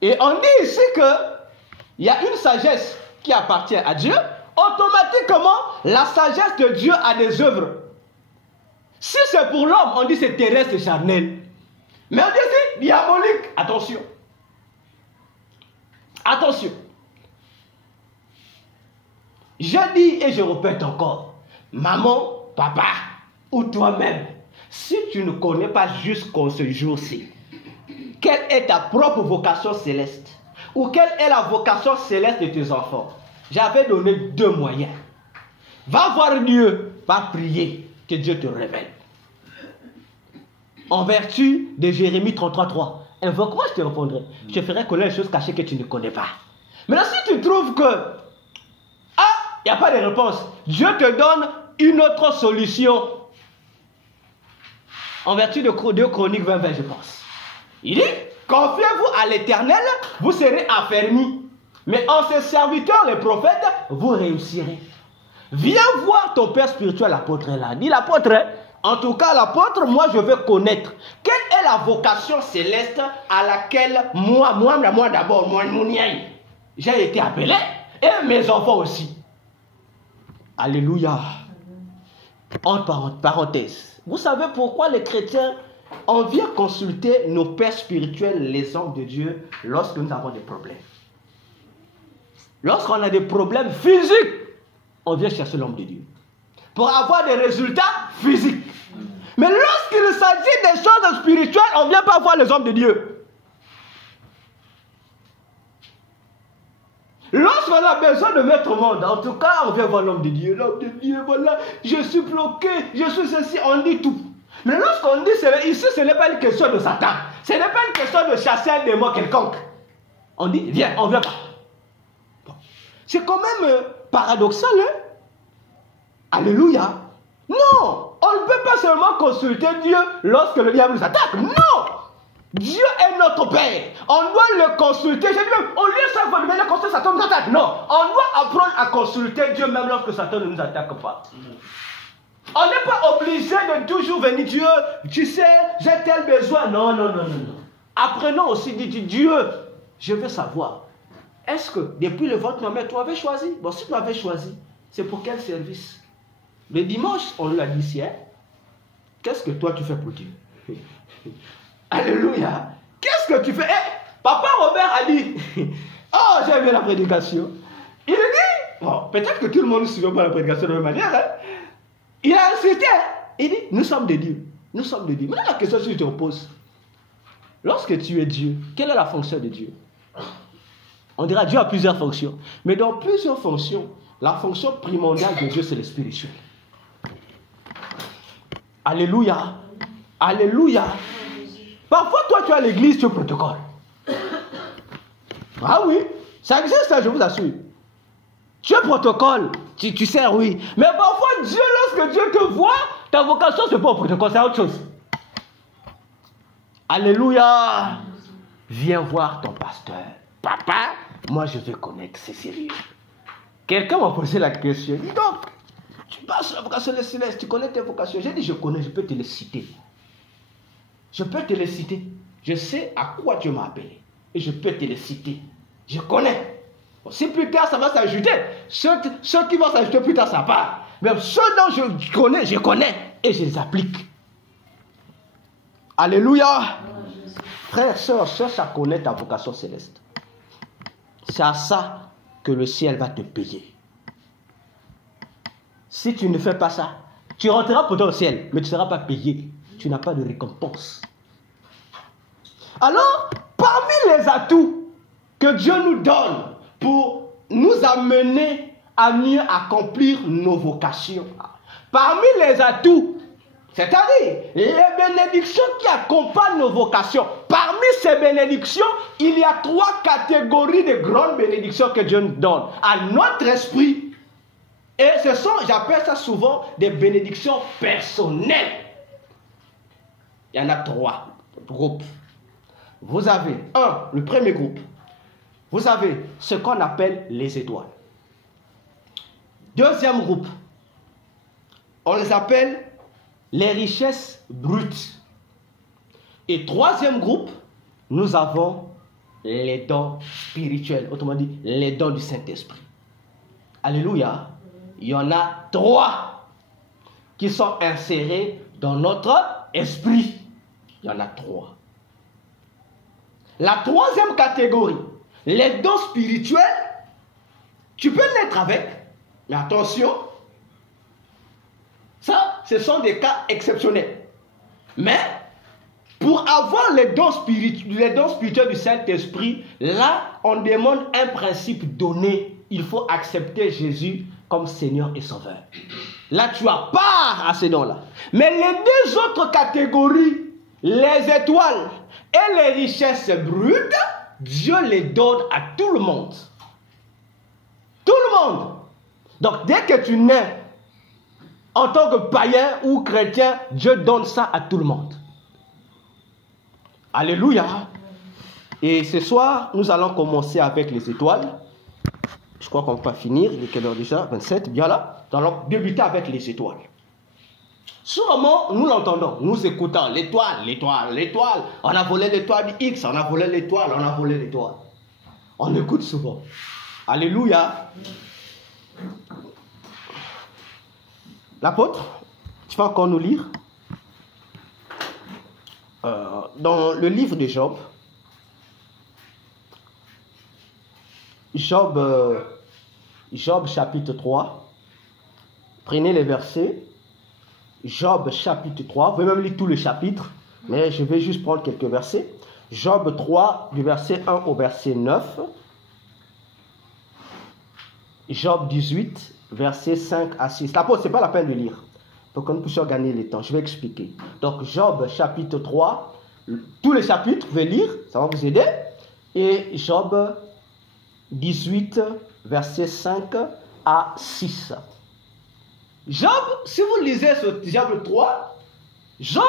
Et on dit ici qu'il y a une sagesse qui appartient à Dieu. Automatiquement, la sagesse de Dieu a des œuvres. Si c'est pour l'homme, on dit c'est terrestre et charnel. Mais on dit c'est diabolique. Attention. Attention. Je dis et je répète encore. Maman, papa, ou toi-même, si tu ne connais pas jusqu'en ce jour-ci, quelle est ta propre vocation céleste? Ou quelle est la vocation céleste de tes enfants? J'avais donné 2 moyens. Va voir Dieu, va prier, que Dieu te révèle. En vertu de Jérémie 33:3. Invoque-moi, je te répondrai. Je te ferai connaître les choses cachées que tu ne connais pas. Maintenant, si tu trouves que il n'y a pas de réponse, Dieu te donne une autre solution. En vertu de 2 Chroniques 20, je pense. Il dit, confiez-vous à l'Éternel, vous serez affermis. Mais en ses serviteurs, les prophètes, vous réussirez. Viens voir ton père spirituel, l'apôtre là. Dis l'apôtre, en tout cas l'apôtre, moi je veux connaître. Quelle est la vocation céleste à laquelle moi d'abord, j'ai été appelé, et mes enfants aussi. Alléluia. Entre parenthèses. Vous savez pourquoi les chrétiens, on vient consulter nos pères spirituels, les hommes de Dieu, lorsque nous avons des problèmes. Lorsqu'on a des problèmes physiques, on vient chercher l'homme de Dieu. pour avoir des résultats physiques. Mais lorsqu'il s'agit des choses spirituelles, on ne vient pas voir les hommes de Dieu. Lorsqu'on a besoin de mettre au monde, en tout cas, on vient voir l'homme de Dieu. L'homme de Dieu, voilà, je suis bloqué, je suis ceci, on dit tout. Mais lorsqu'on dit, ici, ce n'est pas une question de Satan. Ce n'est pas une question de chasser un démon quelconque. On dit, viens, on ne vient pas. Bon. C'est quand même paradoxal, hein? Alléluia. Non, on ne peut pas seulement consulter Dieu lorsque le diable nous attaque. Non, Dieu est notre Père. On doit le consulter. Je dis même, au lieu de ça, vous venir consulter Satan nous attaque. Non, on doit apprendre à consulter Dieu même lorsque Satan ne nous attaque pas. On n'est pas obligé de toujours venir, Dieu, tu sais, j'ai tel besoin. Non, non, non, non, non. Apprenons aussi, dit Dieu, je veux savoir, est-ce que depuis le vote, ma mère, tu avais choisi? Bon, si tu avais choisi, c'est pour quel service? Le dimanche, on lui a dit, si, hein, qu'est-ce que toi tu fais pour Dieu? Alléluia. Qu'est-ce que tu fais? Papa Robert a dit, oh, j'ai aimé la prédication. Il a dit, bon, peut-être que tout le monde ne se souvient pas de la prédication de la même manière, hein? Il a insisté, il dit, nous sommes de Dieu. Nous sommes de Dieu. Maintenant, la question que je te pose, lorsque tu es Dieu, quelle est la fonction de Dieu? On dira Dieu a plusieurs fonctions. Mais dans plusieurs fonctions, la fonction primordiale de Dieu, c'est le spirituel. Alléluia. Alléluia. Parfois, toi, tu as l'église, tu es protocole. Ah oui, ça existe, je vous assure. Tu es protocole, tu sers, oui. Mais parfois, Dieu, lorsque Dieu te voit, ta vocation, ce n'est pas au protocole, c'est autre chose. Alléluia. Viens voir ton pasteur. Papa, moi je veux connaître, c'est sérieux. Quelqu'un m'a posé la question. Dis donc, tu passes la vocation de céleste, tu connais tes vocations. J'ai dit, je connais, je peux te les citer. Je peux te les citer. Je sais à quoi Dieu m'a appelé. Et je peux te les citer. Je connais. Bon, si plus tard ça va s'ajouter, ceux qui vont s'ajouter plus tard, ça part. Mais ceux dont je connais et je les applique. Alléluia. Frères, sœurs, cherche à connaître ta vocation céleste. C'est à ça que le ciel va te payer. Si tu ne fais pas ça, tu rentreras pour au ciel, mais tu ne seras pas payé. Tu n'as pas de récompense. Alors, parmi les atouts que Dieu nous donne pour nous amener à mieux accomplir nos vocations, parmi les atouts, c'est-à-dire les bénédictions qui accompagnent nos vocations, parmi ces bénédictions, il y a 3 catégories de grandes bénédictions que Dieu nous donne à notre esprit. Et ce sont, j'appelle ça souvent des bénédictions personnelles. Il y en a 3 groupes. Vous avez le premier groupe. Vous avez ce qu'on appelle les étoiles. Deuxième groupe, on les appelle les richesses brutes. Et troisième groupe, nous avons les dons spirituels, autrement dit, les dons du Saint-Esprit. Alléluia. Il y en a 3 qui sont insérés dans notre esprit. Il y en a 3. La troisième catégorie, les dons spirituels, tu peux naître avec, mais attention, ça, ce sont des cas exceptionnels. Mais, pour avoir les dons spirituels du Saint-Esprit, là, on demande un principe donné. Il faut accepter Jésus comme Seigneur et Sauveur. Là, tu as part à ces dons-là. Mais les 2 autres catégories, les étoiles et les richesses brutes, Dieu les donne à tout le monde. Tout le monde. Donc, dès que tu nais, en tant que païen ou chrétien, Dieu donne ça à tout le monde. Alléluia. Et ce soir, nous allons commencer avec les étoiles. Je crois qu'on ne va pas finir. Il est quelle heure déjà? 27, bien là. Nous allons débuter avec les étoiles. Sûrement, nous l'entendons. Nous écoutons l'étoile, l'étoile, l'étoile. On a volé l'étoile du X, on a volé l'étoile, on a volé l'étoile. On écoute souvent. Alléluia. L'apôtre, tu vas encore nous lire dans le livre de Job. Job chapitre 3, Prenez les versets. Job chapitre 3. Vous pouvez même lire tout le chapitre. Mais je vais juste prendre quelques versets. Job 3, du verset 1 au verset 9. Job 18, verset 5 à 6. La pause, ce n'est pas la peine de lire. Pour que nous puissions gagner le temps. Je vais expliquer. Donc, Job chapitre 3. Tous les chapitres, vous pouvez lire. Ça va vous aider. Et Job 18, verset 5 à 6. Job, si vous lisez ce Job 3, Job,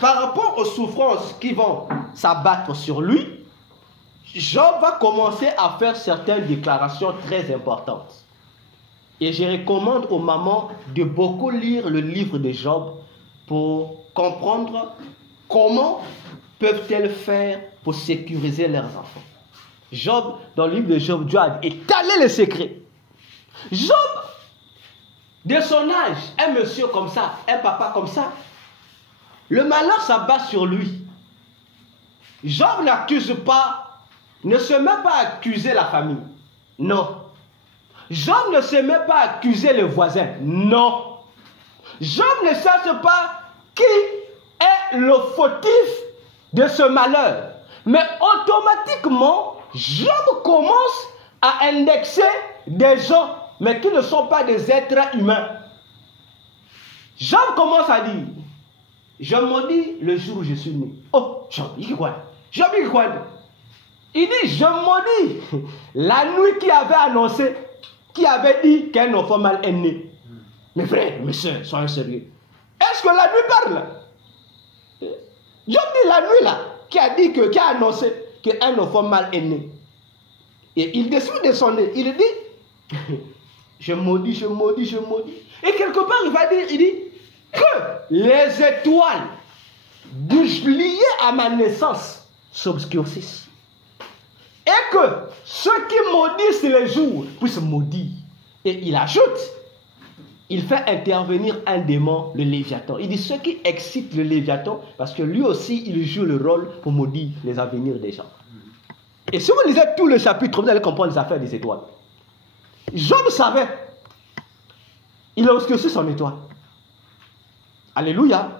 par rapport aux souffrances qui vont s'abattre sur lui, Job va commencer à faire certaines déclarations très importantes. Et je recommande aux mamans de beaucoup lire le livre de Job pour comprendre comment peuvent-elles faire pour sécuriser leurs enfants. Job, dans le livre de Job, Dieu a étalé les secrets. Job, de son âge, un monsieur comme ça, un papa comme ça, le malheur s'abat sur lui. Job n'accuse pas, ne se met pas à accuser la famille. Non. Job ne se met pas à accuser le voisin. Non. Job ne cherche pas qui est le fautif de ce malheur. Mais automatiquement, Job commence à indexer des gens, mais qui ne sont pas des êtres humains. Job commence à dire, je maudis le jour où je suis né. Oh, Job, il dit quoi? Job, il dit quoi? Il dit, je maudis la nuit qui avait annoncé, qui avait dit qu'un enfant mal est né. Mes frères, mes soeurs, soyez sérieux. Est-ce que la nuit parle? Job dit la nuit là, qui a annoncé qu'un enfant mal est né. Et il décide de son nez. Il dit, je maudis, je maudis, je maudis. Et quelque part, il va dire, il dit, que les étoiles liées à ma naissance s'obscurcissent. Et que ceux qui maudissent les jours puissent maudire. Et il ajoute, il fait intervenir un démon, le Léviathan. Il dit ceux qui excitent le Léviathan, parce que lui aussi, il joue le rôle pour maudire les avenirs des gens. Et si vous lisez tout le chapitre, vous allez comprendre les affaires des étoiles. Job savait. Il a obscurci son étoile. Alléluia.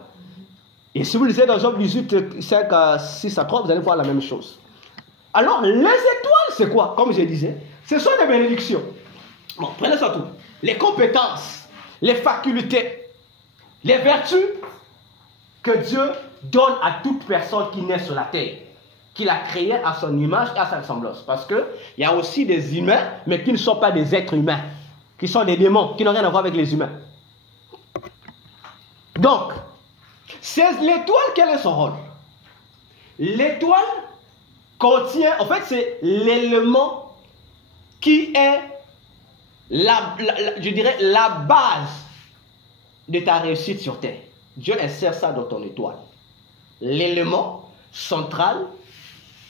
Et si vous lisez dans Job 18, 5, 6 à 3, vous allez voir la même chose. Alors, les étoiles, c'est quoi? Comme je disais, ce sont des bénédictions. Bon, prenez ça tout. Les compétences, les facultés, les vertus que Dieu donne à toute personne qui naît sur la terre, qu'il a créé à son image et à sa ressemblance. Parce qu'il y a aussi des humains, mais qui ne sont pas des êtres humains, qui sont des démons, qui n'ont rien à voir avec les humains. Donc, c'est l'étoile, quel est son rôle? L'étoile contient, en fait, c'est l'élément qui est, je dirais, la base de ta réussite sur terre. Dieu insère ça dans ton étoile. L'élément central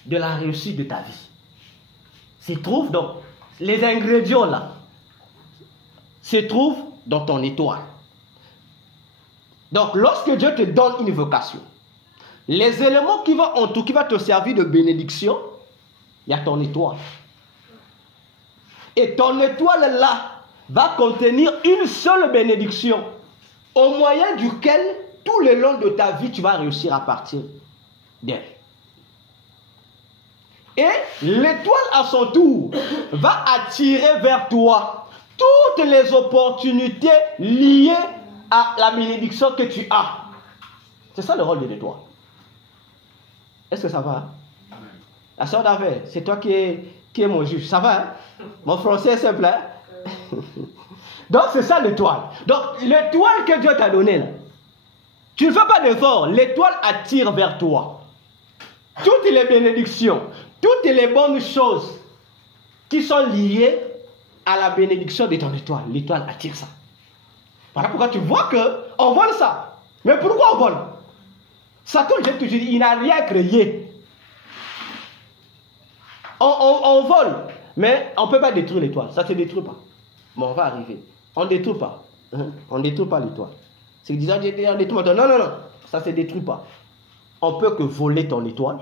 de la réussite de ta vie. Se trouve donc, les ingrédients là, se trouvent dans ton étoile. Donc, lorsque Dieu te donne une vocation, les éléments qui vont te servir de bénédiction, il y a ton étoile. Et ton étoile là va contenir une seule bénédiction, au moyen duquel tout le long de ta vie, tu vas réussir à partir d'elle. Et l'étoile à son tour va attirer vers toi toutes les opportunités liées à la bénédiction que tu as. C'est ça le rôle de l'étoile. Est-ce que ça va? La sœur d'Avé, c'est toi qui est mon juge. Ça va? Hein? Mon français est simple. Hein? Donc c'est ça l'étoile. Donc l'étoile que Dieu t'a donnée là, tu ne fais pas d'effort. L'étoile attire vers toi toutes les bénédictions, toutes les bonnes choses qui sont liées à la bénédiction de ton étoile. L'étoile attire ça. Voilà pourquoi tu vois qu'on vole ça. Mais pourquoi on vole? Satan, j'ai toujours dit, il n'a rien créé. On vole, mais on ne peut pas détruire l'étoile. Ça ne se détruit pas. Mais on va arriver. On ne détruit pas. On ne détruit pas l'étoile. C'est disant, on détruit pas. Non, non, non. Ça ne se détruit pas. On peut que voler ton étoile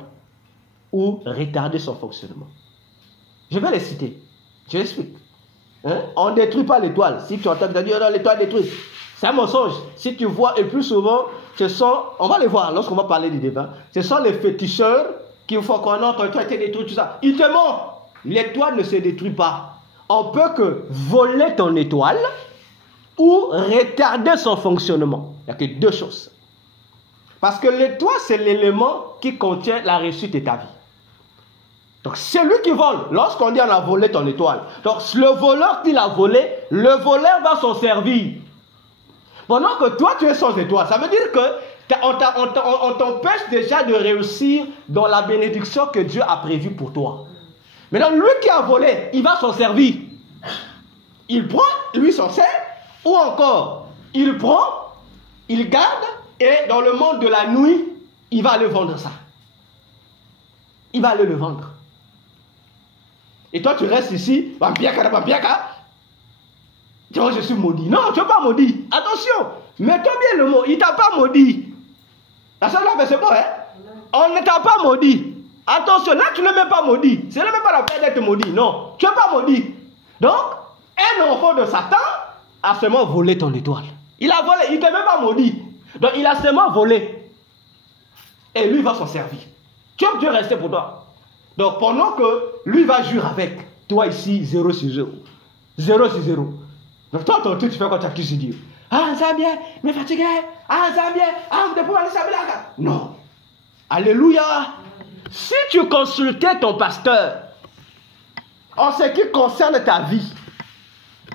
ou retarder son fonctionnement. Je vais les citer. Je l'explique. Hein? On ne détruit pas l'étoile. Si tu entends que tu dis, oh non, l'étoile détruite, c'est un mensonge. Si tu vois, et plus souvent, ce sont, on va les voir lorsqu'on va parler du débat, ce sont les féticheurs qui font qu'on ton étoile a été détruite, tout ça. Ils te mentent. L'étoile ne se détruit pas. On peut que voler ton étoile ou retarder son fonctionnement. Il n'y a que deux choses. Parce que l'étoile, c'est l'élément qui contient la réussite de ta vie. Donc, c'est lui qui vole. Lorsqu'on dit on a volé ton étoile. Donc, le voleur qui l'a volé, le voleur va s'en servir. Pendant que toi, tu es sans étoile. Ça veut dire que on t'empêche déjà de réussir dans la bénédiction que Dieu a prévue pour toi. Maintenant, lui qui a volé, il va s'en servir. Il prend, lui s'en sert, ou encore, il prend, il garde, et dans le monde de la nuit, il va aller vendre ça. Il va aller le vendre. Et toi, tu restes ici, Bambiaka. Tu vois, je suis maudit. Non, tu n'es pas maudit. Attention, mets-toi bien le mot, il ne t'a pas maudit. La seule là, c'est bon, hein? On ne t'a pas maudit. Attention, là, tu ne l'es même pas maudit. Ce n'est même pas la peine d'être maudit. Non, tu n'es pas maudit. Donc, un enfant de Satan a seulement volé ton étoile. Il a volé, il ne t'est même pas maudit. Donc, il a seulement volé. Et lui va s'en servir. Tu es resté pour toi. Donc, pendant que lui va jouer avec, toi ici, 0 sur 0. 0 sur 0. Donc, toi, ton truc, tu fais quoi? Tu as qui dire? Ah, ça bien, mais fatigué. Ah, ça bien. Ah, vous devez aller savoir là. Non. Alléluia. Si tu consultais ton pasteur en ce qui concerne ta vie,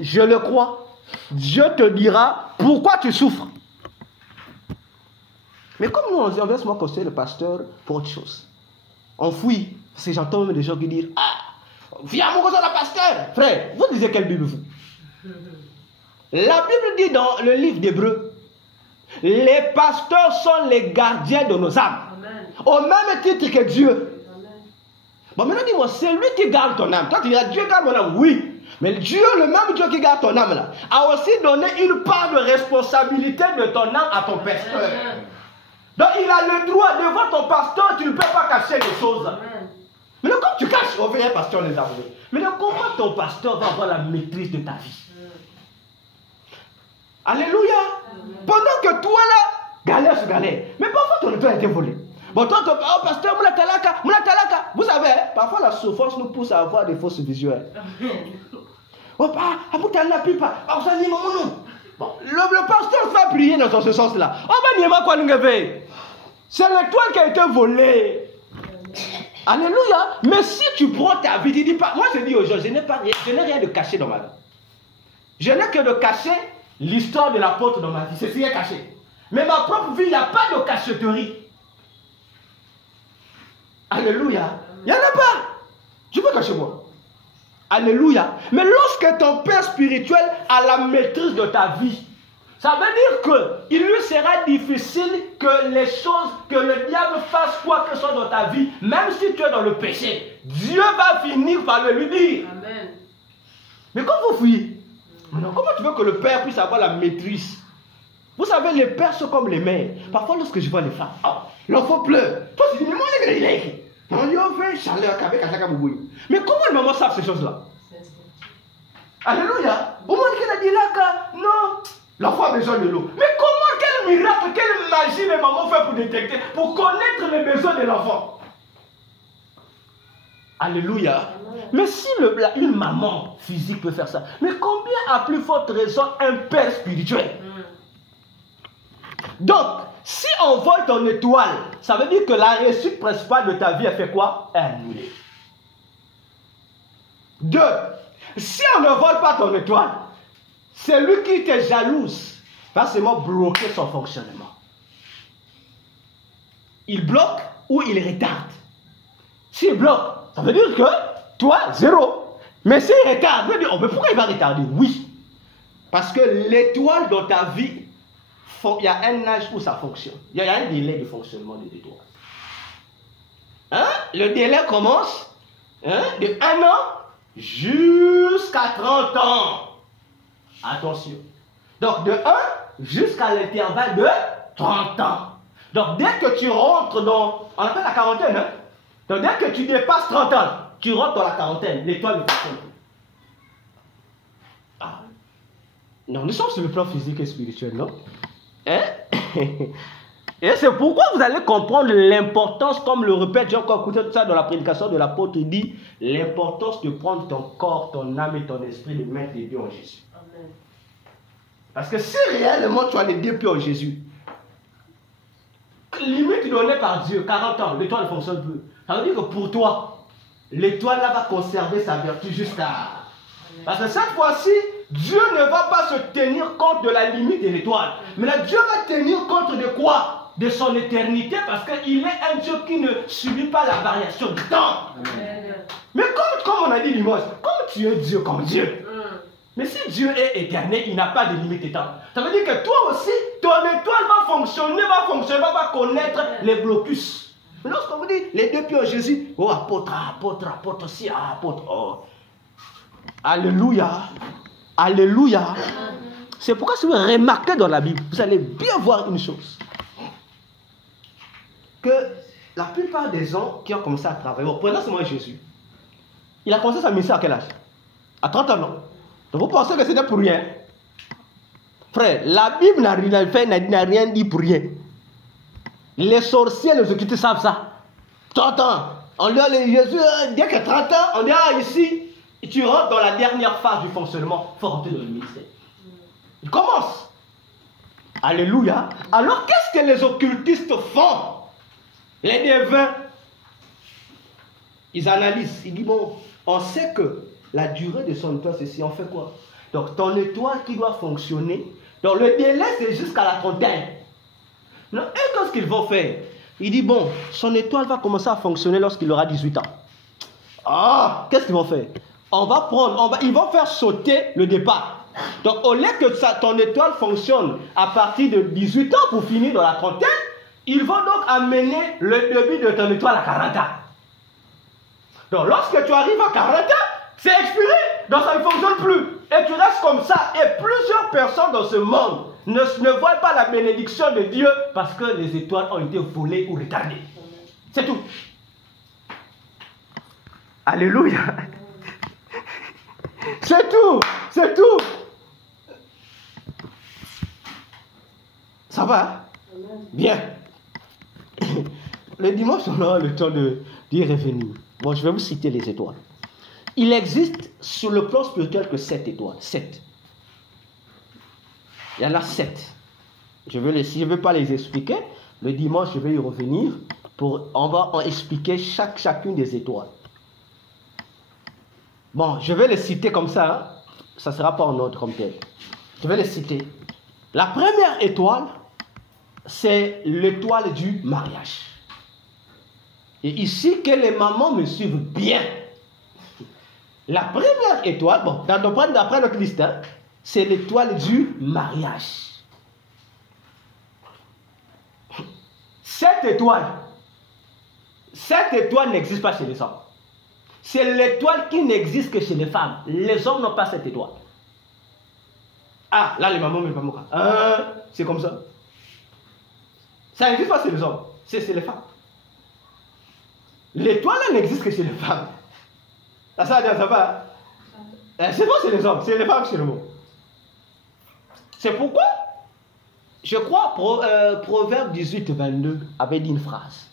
je le crois, Dieu te dira pourquoi tu souffres. Mais comme nous, on laisse moi conseiller le pasteur pour autre chose. On fuit. Parce que j'entends même des gens qui disent, ah, viens mon conseil le pasteur. Frère, vous lisez quelle Bible vous? La Bible dit dans le livre d'Hébreux, les pasteurs sont les gardiens de nos âmes. Amen. Au même titre que Dieu. Amen. Bon, maintenant dis-moi, c'est lui qui garde ton âme. Toi tu diras, Dieu garde mon âme. Oui. Mais Dieu, le même Dieu qui garde ton âme là, a aussi donné une part de responsabilité de ton âme à ton pasteur. Amen. Donc il a le droit, devant ton pasteur, tu ne peux pas cacher les choses. Amen. Maintenant, quand tu caches, on vient pasteur les avouer. Maintenant, comment ton pasteur va avoir la maîtrise de ta vie? Alléluia. Pendant que toi là, galère sur galère. Mais parfois ton étoile a été volé. Bon, toi, oh pasteur, moula talaka. Vous savez, hein, parfois la souffrance nous pousse à avoir des fausses visuels. Oh, la pipa. Bon, le pasteur va prier dans ce sens-là. Oh, c'est l'étoile qui a été volée. Alléluia. Mais si tu prends ta vie, tu dis pas. Moi, je dis aux gens, je n'ai rien de caché dans ma vie. Je n'ai que de cacher l'histoire de l'apôtre dans ma vie. C'est ce qui est caché. Mais ma propre vie, il n'y a pas de cachotterie. Alléluia. Il n'y en a pas. Je peux cacher moi. Alléluia. Mais lorsque ton père spirituel a la maîtrise de ta vie, ça veut dire qu'il lui sera difficile que les choses, que le diable fasse quoi que ce soit dans ta vie, même si tu es dans le péché. Dieu va finir par le lui dire. Amen. Mais quand vous fuyez, comment tu veux que le père puisse avoir la maîtrise? Vous savez, les pères sont comme les mères. Parfois, lorsque je vois les femmes, oh, l'enfant pleure. Toi, tu dis, mais moi, il est. Mais comment les mamans savent ces choses-là? Alléluia. Au moins qu'elle a dit là, non, l'enfant a besoin de l'eau. Mais comment, quel miracle, quelle magie les mamans font pour détecter, pour connaître les besoins de l'enfant? Alléluia. Mais si une maman physique peut faire ça, mais combien à plus forte raison un père spirituel? Donc, si on vole ton étoile, ça veut dire que la réussite principale de ta vie, elle fait quoi? Elle est annulée. 2. Si on ne vole pas ton étoile, celui qui te jalouse va seulement bloquer son fonctionnement. Il bloque ou il retarde. S'il bloque, ça veut dire que toi, 0. Mais s'il retarde, on veut dire, oh, mais pourquoi il va retarder? Oui. Parce que l'étoile dans ta vie, il y a un âge où ça fonctionne. Il y a un délai de fonctionnement de l'étoile. Hein? Le délai commence de 1 an jusqu'à 30 ans. Attention. Donc de 1 jusqu'à l'intervalle de 30 ans. Donc dès que tu rentres dans, on appelle la quarantaine, hein? Donc dès que tu dépasses 30 ans, tu rentres dans la quarantaine, l'étoile ne fonctionne plus. Non, nous sommes sur le plan physique et spirituel, non? Hein? Et c'est pourquoi vous allez comprendre l'importance, comme le répète, j'ai encore écouté tout ça dans la prédication de l'apôtre, il dit l'importance de prendre ton corps, ton âme et ton esprit, de mettre les deux en Jésus. Amen. Parce que si réellement tu as les deux pieds en Jésus, limite donnée par Dieu, 40 ans, l'étoile ne fonctionne plus. Ça veut dire que pour toi, l'étoile là va conserver sa vertu jusqu'à... Parce que cette fois-ci, Dieu ne va pas se tenir compte de la limite de l'étoile. Mais là, Dieu va tenir compte de quoi? De son éternité, parce qu'il est un Dieu qui ne subit pas la variation du temps. Amen. Mais comme on a dit Limoges, comme tu es Dieu comme Dieu. Mais si Dieu est éternel, il n'a pas de limite de temps. Ça veut dire que toi aussi, ton étoile va fonctionner, va connaître les blocus. Mais lorsqu'on vous dit les deux pieds en Jésus, oh apôtre, aussi, apôtre, oh. Alléluia, alléluia. C'est pourquoi si vous remarquez dans la Bible, vous allez bien voir une chose. Que la plupart des gens qui ont commencé à travailler, bon, prenons seulement Jésus. Il a commencé sa mission à quel âge? À 30 ans, non? Donc vous pensez que c'était pour rien? Frère, la Bible n'a rien dit pour rien. Les sorciers, les occultes savent ça. 30 ans. On dit, Jésus, dès que 30 ans, on dit, ici, tu rentres dans la dernière phase du fonctionnement. Il faut rentrer dans le ministère. Il commence. Alléluia. Alors, qu'est-ce que les occultistes font? Les devins, ils analysent. Ils disent, bon, on sait que la durée de son étoile, c'est si on fait quoi? Donc, ton étoile qui doit fonctionner, donc le délai, c'est jusqu'à la trentaine. Et qu'est-ce qu'ils vont faire? Il dit, bon, son étoile va commencer à fonctionner lorsqu'il aura 18 ans. Ah, qu'est-ce qu'ils vont faire? Ils vont faire sauter le départ. Donc, au lieu que ton étoile fonctionne à partir de 18 ans pour finir dans la trentaine, ils vont donc amener le début de ton étoile à 40 ans. Donc, lorsque tu arrives à 40 ans, c'est expiré. Donc, ça ne fonctionne plus. Et tu restes comme ça. Et plusieurs personnes dans ce monde ne voient pas la bénédiction de Dieu parce que les étoiles ont été volées ou retardées. C'est tout. Alléluia. C'est tout. C'est tout. Ça va? Bien. Le dimanche, on aura le temps d'y revenir. Bon, je vais vous citer les étoiles. Il existe sur le plan spirituel que 7 étoiles. 7. Il y en a 7. Je ne vais pas les expliquer. Le dimanche, je vais y revenir. On va en expliquer chacune des étoiles. Bon, je vais les citer comme ça. Hein. Ça ne sera pas en ordre comme tel. Je vais les citer. La première étoile, c'est l'étoile du mariage. Et ici, que les mamans me suivent bien. La première étoile, bon, d'après notre liste, hein, c'est l'étoile du mariage. Cette étoile n'existe pas chez les hommes. C'est l'étoile qui n'existe que chez les femmes. Les hommes n'ont pas cette étoile. Ah, là, les mamans, c'est comme ça. Ça n'existe pas chez les hommes, c'est les femmes. L'étoile n'existe que chez les femmes. Ça va. C'est pas chez les hommes, c'est les femmes chez le mot. C'est pourquoi, je crois, Proverbe 18, 22 avait dit une phrase.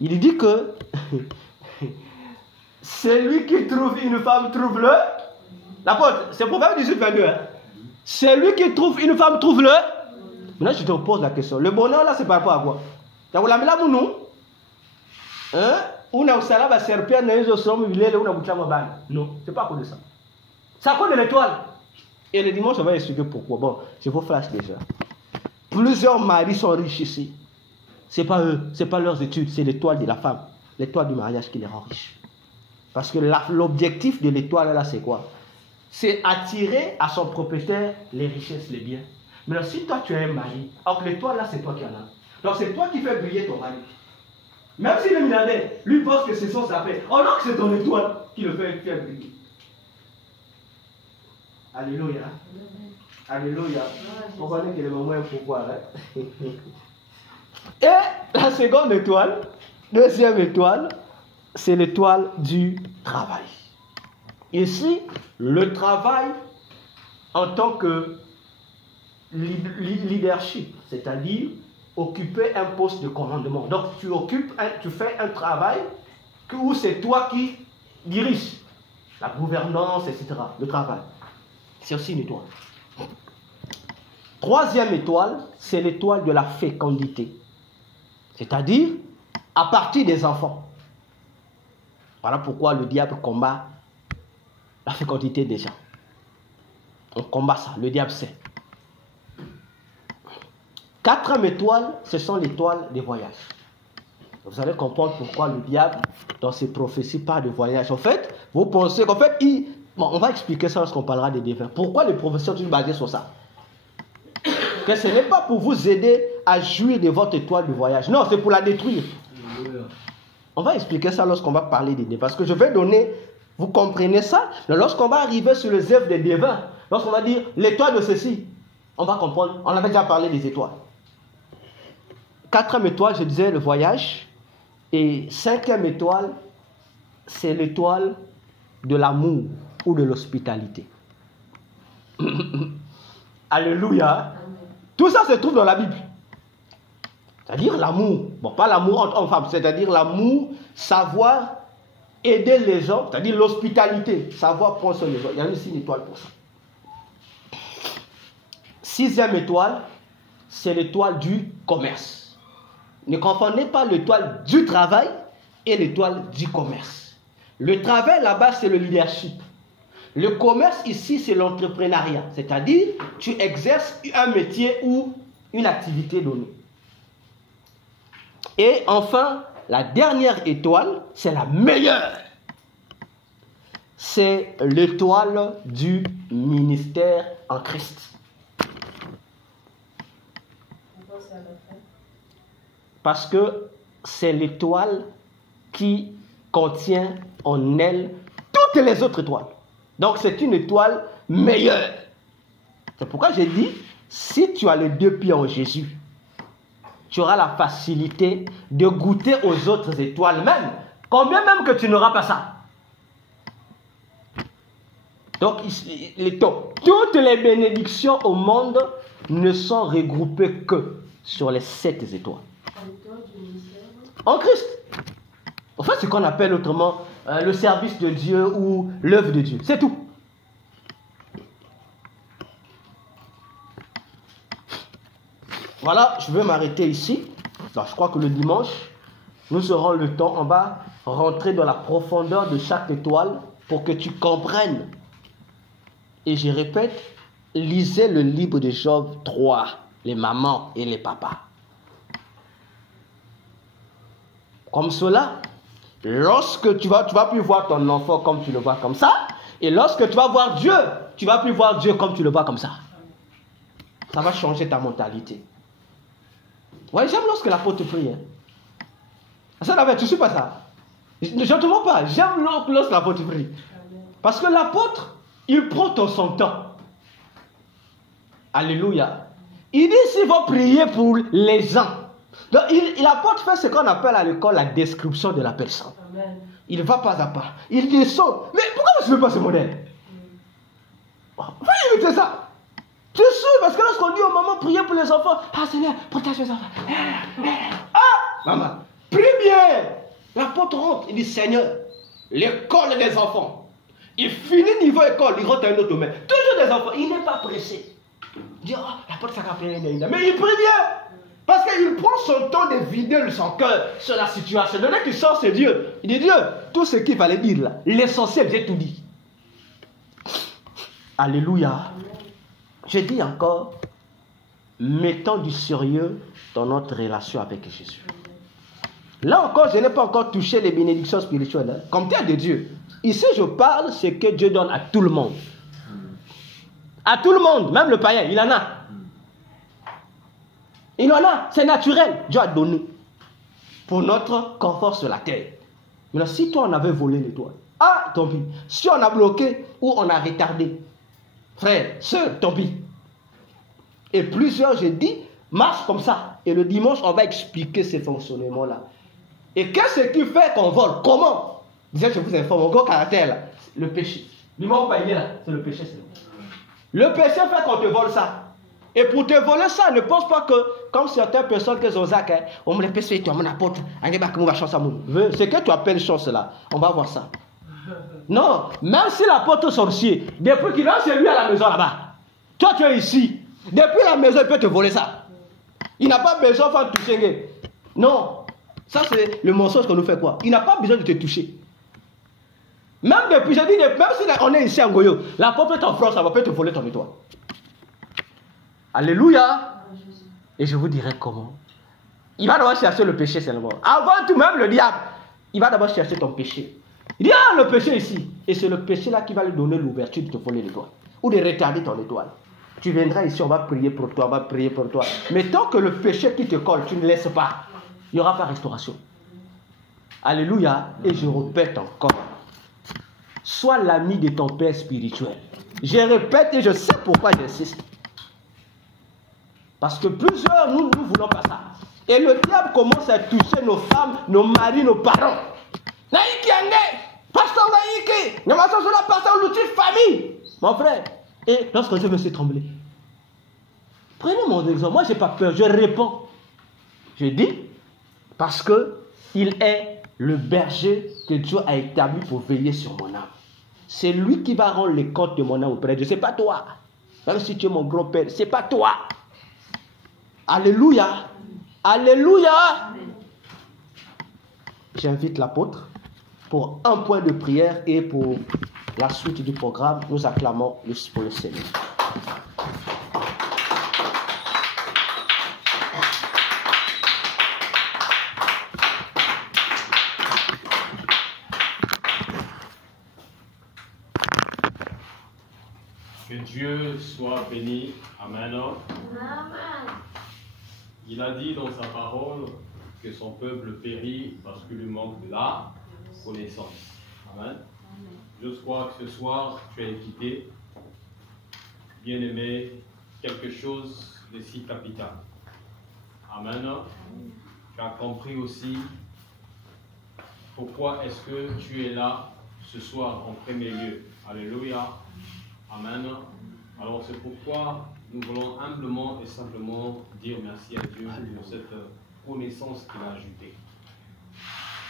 Il dit que celui qui trouve une femme trouve le. L'apôtre, c'est Proverbe 18, 22. Hein? Celui qui trouve une femme trouve le. Maintenant, je te pose la question. Le bonheur là, c'est par rapport à quoi? Non, c'est pas à cause de ça. C'est à cause de l'étoile. Et le dimanche, on va expliquer pourquoi. Bon, je vous flash déjà. Plusieurs maris sont riches ici. C'est pas eux, c'est pas leurs études, c'est l'étoile de la femme, l'étoile du mariage qui les rend riches. Parce que l'objectif de l'étoile là, c'est quoi? C'est attirer à son propriétaire les richesses, les biens. Mais alors, si toi tu as un mari, alors que l'étoile là, c'est toi qui en as. Donc c'est toi qui fais briller ton mari. Même s'il est milliardaire, lui pense que c'est son sapin. Alors que c'est ton étoile qui le fait briller. Alléluia. Alléluia. On connaît que le moment est pouvoir. Hein? Et la seconde étoile, deuxième étoile, c'est l'étoile du travail. Ici, le travail en tant que leadership, c'est-à-dire occuper un poste de commandement. Donc tu fais un travail où c'est toi qui diriges la gouvernance, etc., le travail. C'est aussi une étoile. Troisième étoile, c'est l'étoile de la fécondité. C'est-à-dire, à partir des enfants. Voilà pourquoi le diable combat la fécondité des gens. On combat ça, le diable sait. Quatrième étoile, ce sont les étoiles des voyages. Vous allez comprendre pourquoi le diable, dans ses prophéties, parle de voyage. En fait, vous pensez qu'en fait, on va expliquer ça lorsqu'on parlera des devins. Pourquoi les prophéties sont basées sur ça? Que ce n'est pas pour vous aider à jouir de votre étoile de voyage. Non, c'est pour la détruire. On va expliquer ça lorsqu'on va parler des devins. Parce que je vais donner, vous comprenez ça? Mais lorsqu'on va arriver sur les œuvres des devins, lorsqu'on va dire l'étoile de ceci, on va comprendre. On avait déjà parlé des étoiles. Quatrième étoile, je disais le voyage. Et cinquième étoile, c'est l'étoile de l'amour ou de l'hospitalité. Alléluia. Tout ça se trouve dans la Bible. C'est-à-dire l'amour. Bon, pas l'amour entre hommes-femmes, c'est-à-dire l'amour, savoir aider les gens, c'est-à-dire l'hospitalité, savoir prendre soin des gens. Il y a aussi une étoile pour ça. Sixième étoile, c'est l'étoile du commerce. Ne confondez pas l'étoile du travail et l'étoile du commerce. Le travail là-bas, c'est le leadership. Le commerce ici, c'est l'entrepreneuriat. C'est-à-dire, tu exerces un métier ou une activité donnée. Et enfin, la dernière étoile, c'est la meilleure. C'est l'étoile du ministère en Christ. Parce que c'est l'étoile qui contient en elle toutes les autres étoiles. Donc c'est une étoile meilleure. C'est pourquoi j'ai dit, si tu as les deux pieds en Jésus, tu auras la facilité de goûter aux autres étoiles même, combien même que tu n'auras pas ça. Donc toutes les bénédictions au monde ne sont regroupées que sur les 7 étoiles. En Christ. En fait, c'est ce qu'on appelle autrement le service de Dieu ou l'œuvre de Dieu. C'est tout. Voilà, je vais m'arrêter ici. Alors, je crois que le dimanche, nous aurons le temps. On va rentrer dans la profondeur de chaque étoile pour que tu comprennes. Et je répète, lisez le livre de Job 3, les mamans et les papas. Comme cela, lorsque tu vas plus voir ton enfant comme tu le vois comme ça, et lorsque tu vas voir Dieu, tu vas plus voir Dieu comme tu le vois comme ça. Ça va changer ta mentalité. Ouais, j'aime lorsque l'apôtre prie. Ça, tu ne suis pas ça. Je ne te vois pas. J'aime lorsque l'apôtre prie. Parce que l'apôtre, il prend son temps. Alléluia. Il dit s'il va prier pour les gens. Donc, l'apôtre fait ce qu'on appelle à l'école la description de la personne. Amen. Il va pas à pas. Il descend. Mais pourquoi vous ne suivez pas ce modèle? Pourquoi imiter ça? Tu suis parce que lorsqu'on dit au maman prier pour les enfants, ah Seigneur, protège les enfants. Ah, maman, prie bien. L'apôtre rentre, il dit Seigneur, l'école des enfants. Il finit niveau école, il rentre à un autre domaine. Toujours des enfants, il n'est pas pressé. Il dit, oh, l'apôtre ça va prier, mais il prie bien. Parce qu'il prend son temps de vider son cœur sur la situation. Le mec qui sort, c'est Dieu. Il dit, Dieu, tout ce qu'il fallait dire là, l'essentiel, j'ai tout dit. Alléluia. Je dis encore, mettons du sérieux dans notre relation avec Jésus. Là encore, je n'ai pas encore touché les bénédictions spirituelles. Hein. Comme terre de Dieu. Ici, je parle ce que Dieu donne à tout le monde. À tout le monde, même le païen, il en a. Il en a, c'est naturel. Dieu a donné pour notre confort sur la terre. Mais si toi, on avait volé l'étoile, ah, tant pis. Si on a bloqué ou on a retardé, frère, sœur, tant pis. Et plusieurs, je dis, marchent comme ça. Et le dimanche, on va expliquer ces fonctionnements-là. Et qu'est-ce qui fait qu'on vole? Comment? Je vous informe, mon gros caractère là, le péché. Du moment où il est là, c'est le péché. Le péché fait qu'on te vole ça. Et pour te voler ça, ne pense pas que, comme certaines personnes que Zozak, on me les péché, toi, mon apôtre, c'est que tu appelles chance là. On va voir ça. Non, même si l'apôtre sorcier, depuis qu'il est chez lui à la maison là-bas, toi tu es ici, depuis la maison, il peut te voler ça. Il n'a pas besoin de te toucher. Non, ça c'est le mensonge qu'on nous fait quoi. Il n'a pas besoin de te toucher. Même depuis, j'ai dit, même si on est ici en Goyo, l'apôtre est en France, ça va peut te voler ton étoile. Alléluia. Et je vous dirai comment. Il va d'abord chercher le péché seulement. Avant tout, même le diable, il va d'abord chercher ton péché. Il dit, ah, le péché ici. Et c'est le péché là qui va lui donner l'ouverture de te voler l'étoile. Ou de retarder ton étoile. Tu viendras ici, on va prier pour toi, on va prier pour toi. Mais tant que le péché qui te colle, tu ne laisses pas, il n'y aura pas restauration. Alléluia. Et je répète encore. Sois l'ami de ton père spirituel. Je répète et je sais pourquoi j'insiste. Parce que plusieurs, nous ne voulons pas ça. Et le diable commence à toucher nos femmes, nos maris, nos parents. Famille. Mon frère. Et lorsque je me suis tremblé. Prenez mon exemple. Moi, je n'ai pas peur. Je réponds. Je dis, parce que il est le berger que Dieu a établi pour veiller sur mon âme. C'est lui qui va rendre les comptes de mon âme auprès de Dieu. Ce n'est pas toi. Même si tu es mon grand-père, ce n'est pas toi. Alléluia. Alléluia. J'invite l'apôtre pour un point de prière et pour la suite du programme, nous acclamons pour le Seigneur. Que Dieu soit béni. Amen. Il a dit dans sa parole que son peuple périt parce qu'il lui manque de la connaissance. Amen. Je crois que ce soir, tu as écouté, bien-aimé, quelque chose de si capital. Amen. Tu as compris aussi pourquoi est-ce que tu es là ce soir en premier lieu. Alléluia. Amen. Alors c'est pourquoi nous voulons humblement et simplement dire merci à Dieu pour cette connaissance qu'il a ajoutée.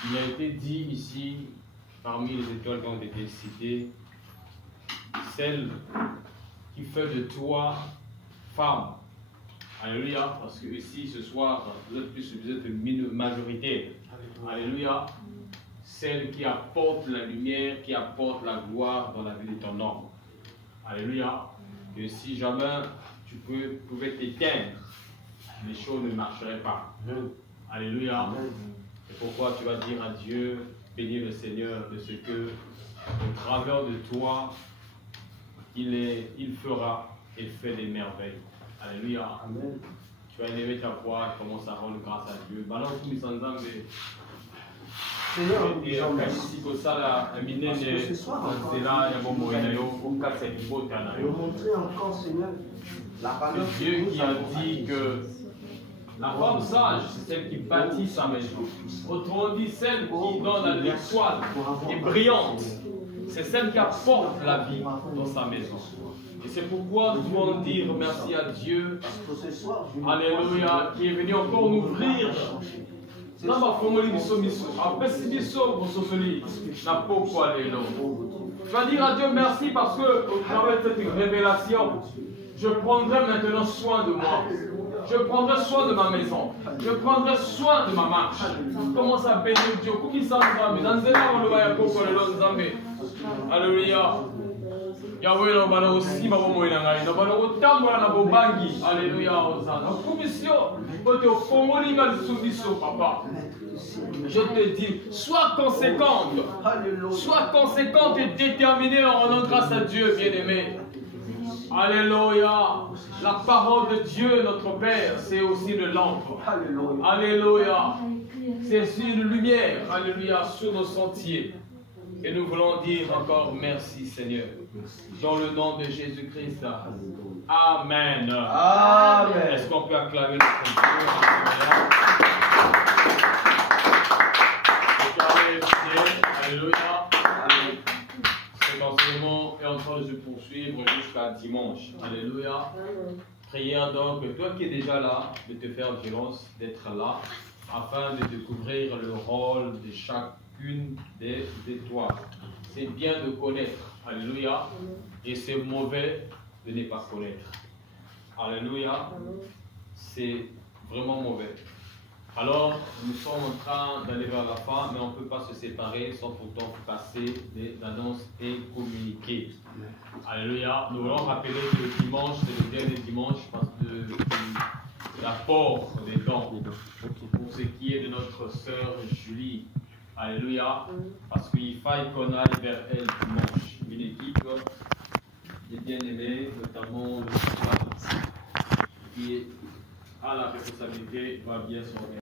Il a été dit ici, parmi les étoiles qui ont été citées, celle qui fait de toi femme. Alléluia, parce que ici ce soir, vous êtes une majorité. Alléluia. Celle qui apporte la lumière, qui apporte la gloire dans la vie de ton homme. Alléluia. Et si jamais tu pouvais t'éteindre, les choses ne marcheraient pas. Alléluia. C'est pourquoi tu vas dire à Dieu, bénis le Seigneur de ce que, au travers de toi, il fera et fait des merveilles. Alléluia. Amen. Tu vas élever ta voix et commence à rendre grâce à Dieu. C'est Dieu qui a dit que la femme sage, c'est celle qui bâtit sa maison. Autrement dit, celle qui donne l'étoile et brillante, c'est celle qui apporte la vie dans sa maison. Et c'est pourquoi nous devons dire merci à Dieu, alléluia, qui est venu encore nous ouvrir. Tu vas dire à Dieu merci parce que au travers de cette révélation, je prendrai maintenant soin de moi. Je prendrai soin de ma maison. Je prendrai soin de ma marche. Commence à bénir Dieu. Alléluia. Yahweh no bana osima bomo inangai no bana otambola na bobangi. Alléluia osana. Commission bote ofongoli nga lisubiso papa. Je te dis, sois conséquente. Sois conséquente et déterminée en rendant grâce à Dieu, bien-aimé. Alléluia. La parole de Dieu, notre Père, c'est aussi une lampe. Alléluia. C'est aussi une lumière. Alléluia. Sur nos sentiers. Et nous voulons dire encore merci, Seigneur. Dans le nom de Jésus-Christ. Amen. Amen. Est-ce qu'on peut acclamer notre Dieu? Alléluia. Cet enseignement est en train de se poursuivre jusqu'à dimanche. Alléluia. Prière donc, toi qui es déjà là, de te faire violence d'être là, afin de découvrir le rôle de chacune des étoiles. C'est bien de connaître. Alléluia. Et c'est mauvais de ne pas connaître. Alléluia. C'est vraiment mauvais. Alors, nous sommes en train d'aller vers la fin, mais on ne peut pas se séparer sans pourtant passer des annonces et communiquer. Alléluia. Nous voulons rappeler que le dimanche, c'est le dernier dimanche parce que l'apport des dons pour ce qui est de notre sœur Julie. Alléluia. Parce qu'il faille qu'on aille vers elle dimanche. Une équipe des bien-aimés, notamment le soir, qui a la responsabilité, va bien s'organiser.